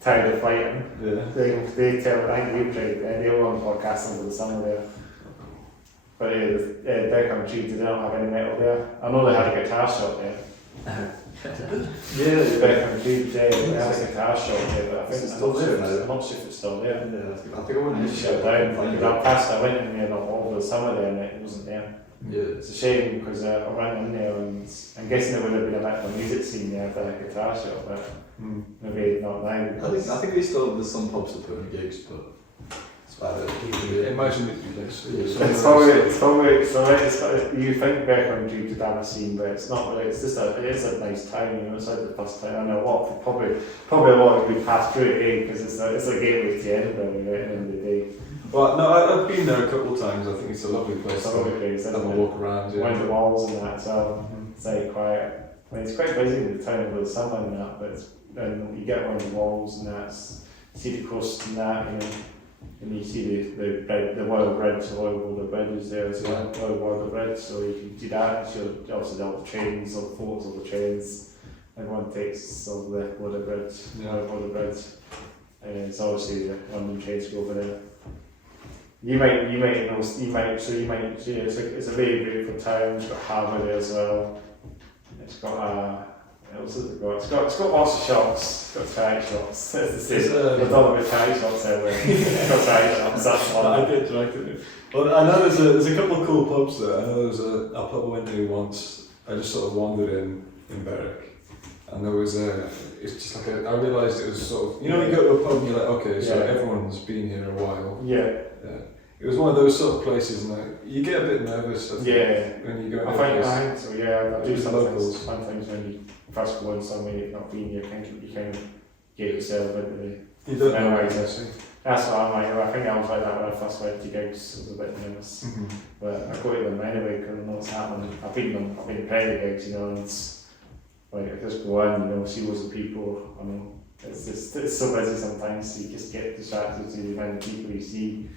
tired of fighting. Yeah. They tell, I think we played, they were on podcast over the summer there. But Berwick on Tweed, they don't have any metal there. I know they had a guitar shop there. Yeah, Berwick on Tweed, they had a guitar shop there, but I think It's still there now. I'm not sure if it's still there. I think I went It's shut down. I went in there over the summer there and it wasn't there. Yeah. It's a shame because I went in there and I'm guessing there would have been a bit of a music scene there for a guitar shop, but maybe not now. I think they still there's some pubs that put on gigs, but it's about it. Imagine it'd be less. It's probably you think back on due to Dana scene, but it's not really. It's just it is a nice town, you know. It's like the first time. I know what probably a lot of people pass through it because it's a gateway to Edinburgh at the end of the day. Well, no, I've been there a couple of times. I think it's a lovely place. It's a lovely place. Have a walk around. Yeah. Wind the walls and that, so it's very quiet. I mean, it's quite busy in the town over the summer and that, but then you get around the walls and that, see the coast and that, you know. And you see the Royal Bridge, the Royal Border Bridge is there as well, Royal Border Bridge, so you can see that. You obviously all the trains, all the photos of the trains, everyone takes of the Border Bridge, Royal Border Bridge. It's obviously the London trains go over there. You might know, it's a very beautiful town, it's got harbour there as well. It's got It's got lots of shops. It's got charity shops. It's the same. There's all about charity shops everywhere. It's got charity shops. That's one. I get directed. Well, I know there's a couple of cool pubs there. I know there was a pub I went to once. I just sort of wandered in Berwick, and there was it's just like I realised it was sort of, you know, you go to a pub and you're like, okay, so everyone's been here a while. Yeah. It was one of those sort of places, and you get a bit nervous. I think, when you go. I think so. Yeah, I do locals. sometimes when you first go in somewhere you've not been, you kind of get yourself into the. You don't know memories. exactly. That's what I'm like. I think I was like that when I first went to gigs. I was a bit nervous, but I go to them anyway because I know what's happening. I've been to plenty of gigs, you know, and it's like I just go in, you know, see loads of people. I mean, it's so busy sometimes. You just get distracted to the amount of people you see.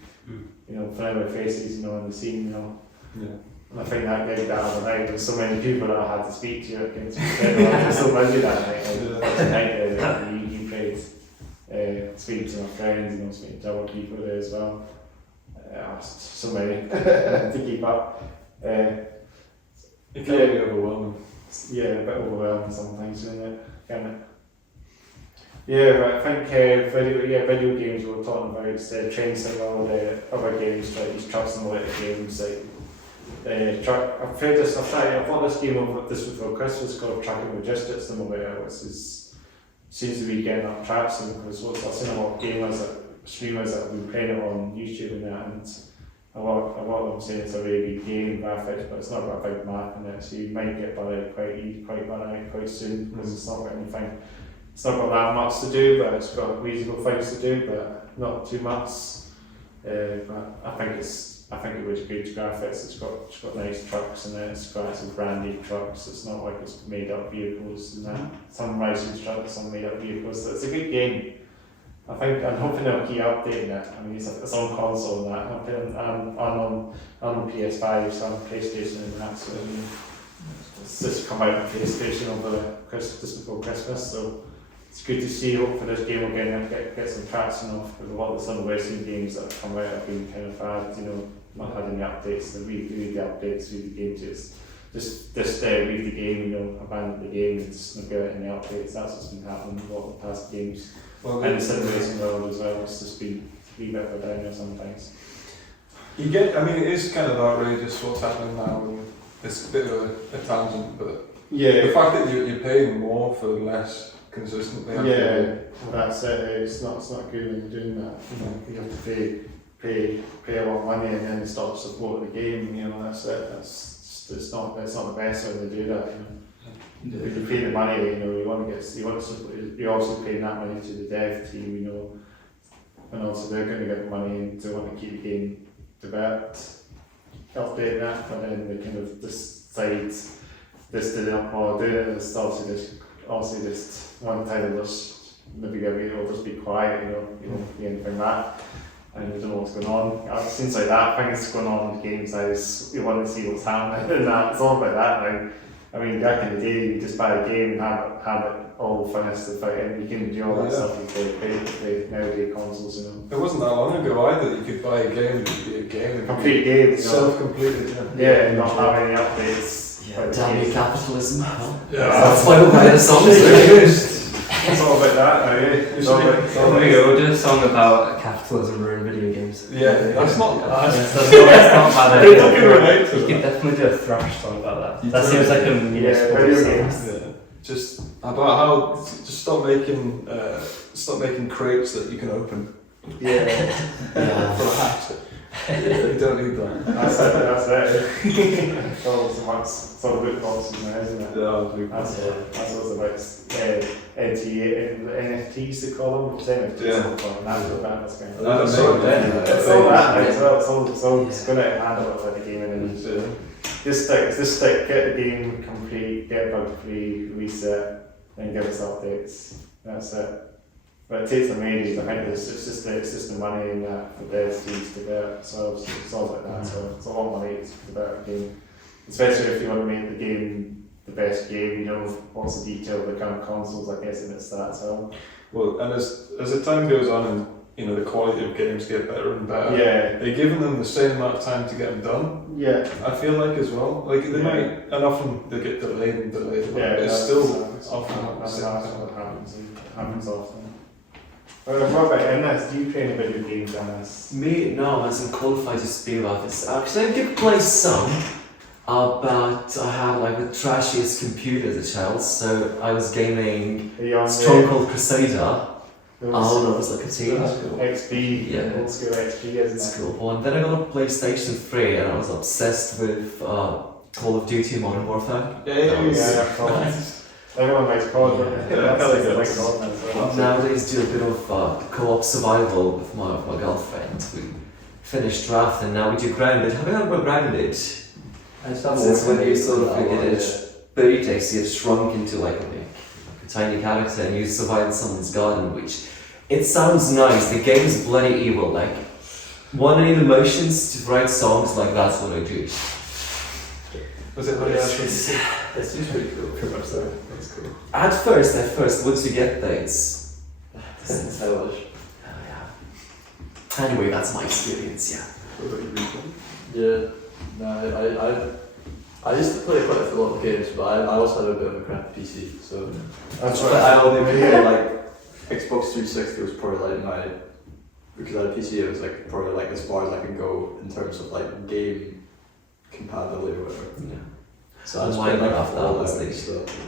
You know, familiar faces, you know, in the scene, you know. Yeah. And I think that gig that other night, there was so many people that I had to speak to. I couldn't speak to everyone. I was so busy that night. The night that you played, speaking to my friends, you know, speaking to other people there as well. So many to keep up. It can be overwhelming. Yeah, a bit overwhelming sometimes, isn't it? Kind of. Yeah, but I think video games we were talking about, Train Sim, all the other games, like these trucks and electric games, like I bought this game over this before Christmas called Trucking Logistics Simulator, which seems to be getting up traction because I've seen a lot of streamers that have been playing it on YouTube and that, and a lot of them saying it's a really good game, graphics, but it's not got a big map in it, so you might get by quite soon because it's not got anything. It's not got that much to do, but it's got reasonable things to do, but not too much. But I think it was good graphics. It's got nice trucks in it. It's got some branded trucks. It's not like it's made up vehicles and that. Some racing trucks, some made up vehicles. So it's a good game. I'm hoping they'll keep updating it. I mean, it's on console and that. I'm hoping on PS5, so on PlayStation and that. So it's just come out on PlayStation over just before Christmas. So it's good to see. Hopefully this game will get some traction off, because a lot of some of the Western games that have come out have been kind of bad, you know, not had any updates. The read the updates, read the game, just read the game, you know, abandon the game and just not get any updates. That's what's been happening with a lot of the past games. Well, And the simulation world as well, it's just been a wee bit of a downer sometimes. I mean, it is kind of outrageous what's happening now, and it's a bit of a tangent, but the fact that you're paying more for less consistently. I Yeah, well, that's it. It's not good when you're doing that. You know, you have to pay a lot of money and then stop supporting the game. You know, that's it. It's not the best when they do that. You know, if you pay the money, you know, you're also paying that money to the dev team. You know, and also they're going to get money and they want to keep the game developed, update that, but then they kind of decide this to not do it. It's obviously just one title just maybe it'll just be quiet, you know, be anything that, and we don't know what's going on. Things like that, things going on in the game size, you want to see what's happening and that. It's all about that now. I mean, back in the day, you just buy a game and have it all finished to fight, and you can do all that stuff you play nowadays consoles, you know. It wasn't that long ago either. You could buy a game and it'd be a game. Complete game, you know. Self-completed. Yeah, not have any updates. Yeah, damn you, capitalism. Yeah. That's why we'll buy the songs. It's all about that now, yeah. There we go, we'll do a song about capitalism ruining video games. Yeah, that's not bad. That's not bad. People can relate to You that. could definitely do a thrash song about that. You That could. seems like a municipal video song. games. Yeah. Just about how just stop making crates that you can open. Yeah, Yeah. For a hat. You don't need that. that's it. It's all so much, it's all about boxes now, isn't it? That's what's about NFTs they call them. It's NFTs Yeah. that's kind of That's so amazing. then, it's all that now as well. It's going to handle it like the game and then just stick, get the game complete, get bug free, reset, then give us updates. That's it. But it takes them ages. I think it's just the money and that for devs teams to develop. So it's all like that. So it's a lot of money to develop a game, especially if you want to make the game the best game. You know, lots of detail, the kind of consoles, I guess, in its that. So Well, and as the time goes on and you know the quality of games get better and better, yeah, they're giving them the same amount of time to get them done. yeah. I feel like as well, like they might, and often they get delayed, but Yeah, it's still often that's the same what time. happens. It happens often. What about Ennis? Do you play any video games, Ennis? Me, no, I wasn't qualified to speak about this. Actually, I did play some, but I had like the trashiest computer as a child, so I was gaming Are you on Stronghold Crusader. the Oh no, it was like a team. XP, Yeah. old school XP, isn't It's it? a cool one. Then I got a PlayStation 3 and I was obsessed with Call of Duty Modern Warfare. Yeah, COD. Everyone likes COD. Yeah, hell yeah. Like COD now, so. Nowadays do a bit of co-op survival with my girlfriend. We finished draft and now we do grounded. Have you heard about grounded? Since when you sort of get it, Berwick, you get shrunk into like a tiny character and you survive in someone's garden, which it sounds nice. The game is bloody evil. Like, want any emotions to write songs? Like that's what I do. Was it Polyjamory? It's just pretty cool. That's cool. At first, once you get there, it's It's hellish. anyway. That's my experience. Yeah. What about you, Rico? Yeah, no, I used to play quite a lot of games, but I also had a bit of a crappy PC, so That's but right. I only really like Xbox 360 was probably like my, because I had a PC, it was like probably like as far as I could go in terms of like game compatibility or whatever. Yeah. So I was Minecraft, playing like that all was that the- stuff.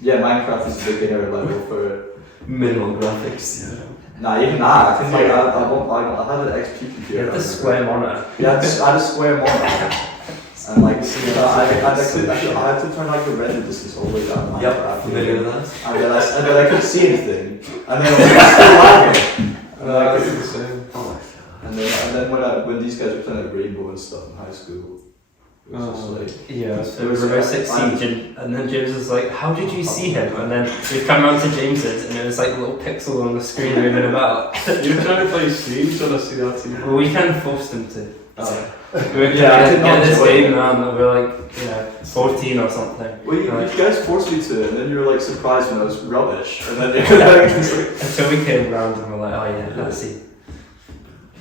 Yeah, Minecraft is a beginner level for. Minimal graphics. Yeah. Nah, even that. Cause like I had an XP computer. You have the square monitor. Yeah, I had a square monitor. And like, I had to turn like the render distance all the way down. Yep. Familiar with that? And then I couldn't see anything. And then I was still lagging. I did the same. Oh. And then when these guys were playing like Rainbow and stuff in high school, it was just like. Yeah, so It was Rainbow like- Six Siege, and then James was like, "How did you see him?" And then we come round to James's, and it was like a little pixel on the screen moving about. You were trying to play Siege on a CRT. Well, we kind of forced him to. We were get this game man, and we were like, 14 or something. Well, you guys forced me to, and then you were like surprised when I was rubbish, and then Until we came round and we're like, oh yeah, let's see.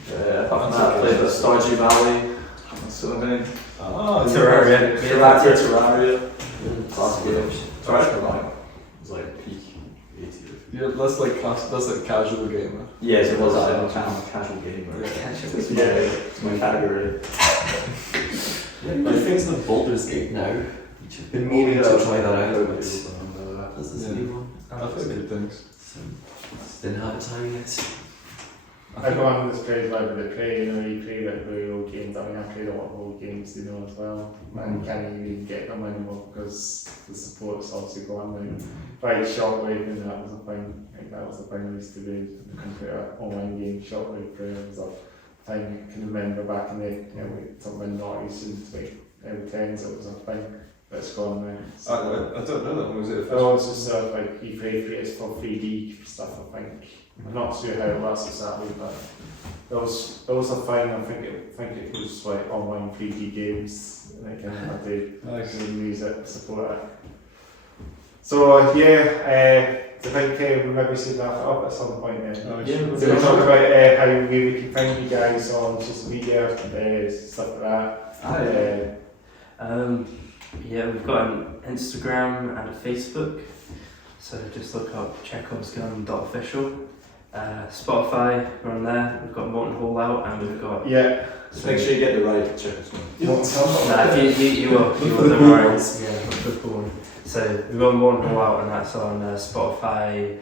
Apart from that, I played the Stardew Valley, that sort of thing. Terraria. Terraria. Classic game. Terraria Online was like peak 80. Yeah, that's like casual gamer. Yes, it was. I'm a casual gamer. It's my category. Good things in the Baldur's Gate now. I've been meaning to try that out, but this is a new one. I've heard good things. So, didn't have a time yet. I go on this craze like with the play, you play like very old games. I mean, I played a lot of old games, as well. And you can't even get them anymore because the support's obviously gone now. Right, Shockwave, and that was a thing. I think that was the thing I used to do. The computer online game, Shockwave player was a thing. I can remember back in the something noughties and 10s, it was a thing. But it's gone now. So, I don't know that one. Was it a oh, it's just sort of like you play for it's for 3D stuff, I think. I'm not sure how it works exactly, but those are fine. I think it was like online 3D games, and I kind of had to use it, support it. So I think we'll maybe see that up at some point then. So we'll talk about how we can find you guys on social media, stuff like that. We've got an Instagram and a Facebook, so just look up chekhovsgun.official. Spotify, we're on there. We've got Morton Hall out, and we've got Just make sure you get the right Chekhov's gun. You will. Don't worry. So we've got Morton Hall out, and that's on Spotify,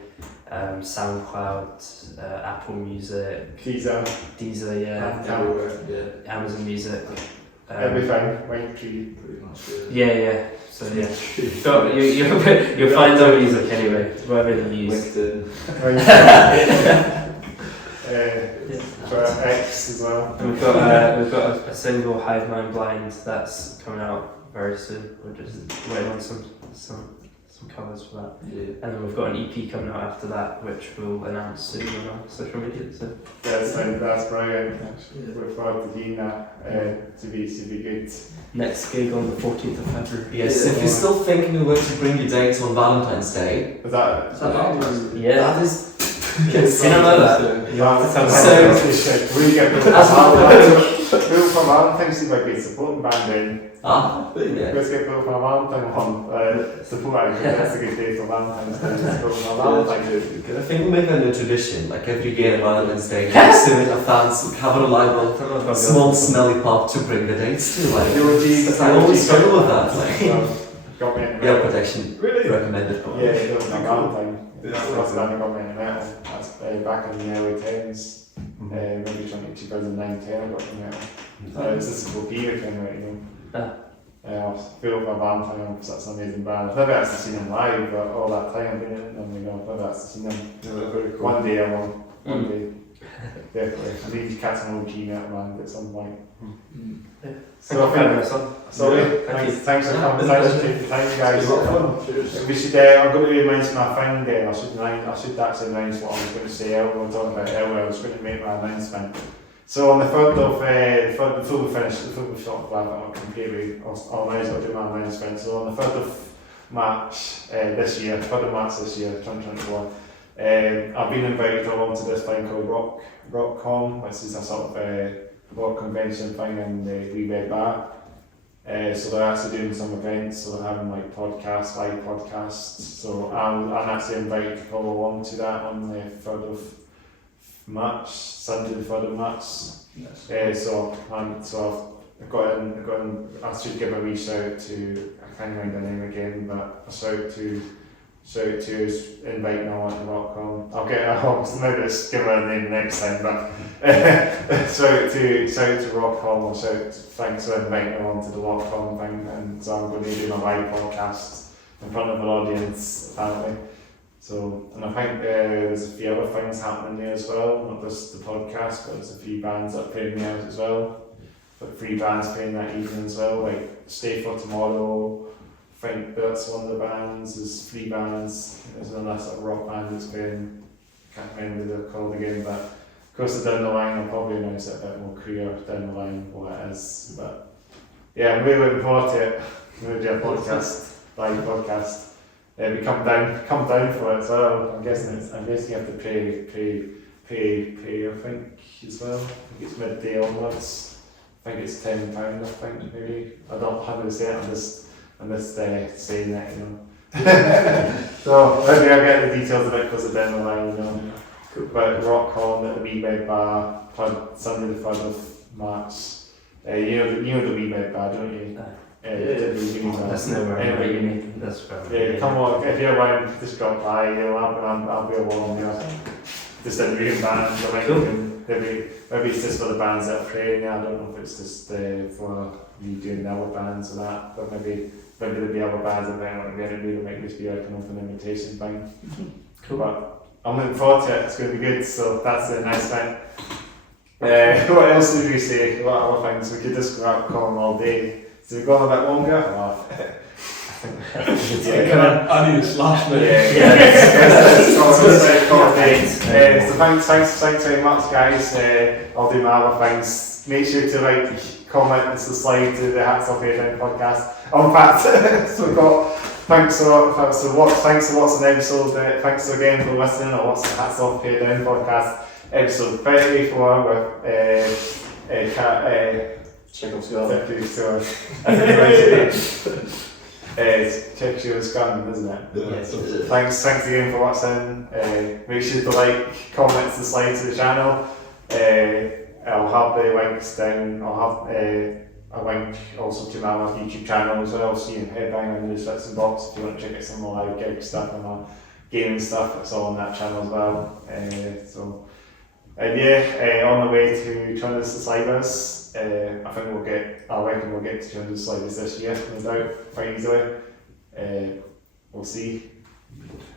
SoundCloud, Apple Music, Deezer, Amazon Music. Everything, Linktree. Pretty much. So you'll find our music anyway, whatever you use. LinkedIn. For X as well. And we've got a single Hive Mind Blind that's coming out very soon. We're just waiting on some covers for that. Yeah. And then we've got an EP coming out after that, which we'll announce soon on our social media. So That's brilliant. Look forward to seeing that. To be good. next gig on the 14th of February. Yes, if you're still thinking of where to bring your dates on Valentine's Day, Is that Yeah. that is. You don't know that. You have to tell So- we get Bill from Valentine's Day might be a supporting band then. Yeah. Let's get Bill from Valentine's on supporting because that's a good day for Valentine's Day. Bill from Valentine's Day. I think we'll make that a tradition, like every year on Valentine's Day, next to it, a fans have a live small smelly pop to bring the dates to. Like, I always struggle with that. Like, Got me in Gale protection Really? recommended. Yeah, Bill from Valentine. That's when got me in the metal. That's back in the early 10s. Maybe 2009-10 I got in the metal. It's just a cool beer thing, right, Bill from Valentine, because that's an amazing band. I've never actually seen them live, but all that time I've been in it, I've never actually seen them. Yeah, they're very cool. One day I will. One day. Definitely. I need to catch an OG metal band at some point. So thanks for coming. Thanks for taking the time, guys. We should. I'm going to mention my thing there. I should actually announce what I was going to say. We're talking about earlier. I was going to make my announcement. So on the 3rd of before we finish, before we stop completely, I'll do my announcement. So on the 3rd of March this year, 2021. I've been invited along to this thing called Rock.Con, which is a sort of rock convention thing in the Livid bar. So they're actually doing some events, so they're having like podcasts, live podcasts. So I'm actually invited to follow along to that on the 3rd of March, Sunday the 3rd of March. Yes. So I've got in, I should give a wee shout to, I can't remember the name again, but a shout to inviting all to Rock.Con. I'll maybe just give her a name next time, but shout to Rock.Con, or thanks for inviting her on to the Rock.Con thing, and so I'm going to do my live podcast in front of an audience apparently. So, and I think there's a few other things happening there as well, not just the podcast, but there's a few bands that are playing there as well. But 3 bands playing that evening as well, like Stay For Tomorrow, I think that's one of the bands, there's 3 bands, there's another sort of rock band that's playing, I can't remember what they're called again, but course, down the line, I'll probably announce it a bit more clear down the line what it is. But yeah, I'm really looking forward to it. I'm going to do a podcast, live podcast. We come down for it as well. I'm guessing you have to pay. I think as well. I think it's midday onwards. I think it's £10. I think maybe. I don't have to say it. I'm just saying that, you know. So maybe I'll get the details of it because of down the line, you know. But Rock.Con at the Livid bar, Sunday the 3rd of March. You know the Livid bar, don't you? That's never anyway, that's fair. Yeah, come on, if you're around, just drop by, you know, I'll be along, you know. Just in the room bands, I think maybe it's just for the bands that are playing, yeah, I don't know if it's just for me doing the other bands or that, but maybe there'll be other bands that might want to get into it, make this be like an open invitation thing. Cool. But I'm looking forward to it, it's going to be good, so that's a nice thing. What else did we say? What other things? We could just go out calling all day. So we've gone a bit longer? I need a slash, mate. So thanks very much, guys. I'll do my other things. Make sure to comment and subscribe to the Hats Off Here Down podcast. In fact, so we've got thanks for watching the episode. Thanks again for listening or watching the Hats Off Here Down podcast, episode 34 with Chekhov's gun. Chekhov's gun, isn't it? Yeah. Yes. Thanks again for watching. Make sure to like, comment, subscribe to the channel. I'll have the links down. I'll have a link also to my YouTube channel as well, so you can head down in the description box if you want to check out some more live gig stuff and more gaming stuff. It's all on that channel as well. On the way to 200 subscribers. I reckon we'll get to 200 subscribers this year, no doubt, quite easily. We'll see.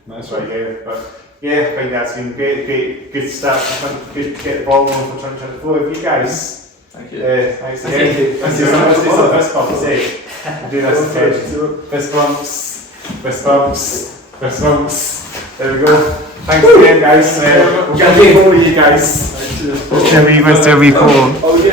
Nice Right one. here, but yeah, I think that's been good start. I think good to get the ball on for 2024 with you guys. Thank you. Thanks again. Let's do some fist bumps, eh? Do this again. Fist bumps. There we go. Thanks again, guys. We'll get a wee you guys. Let's do a wee poll.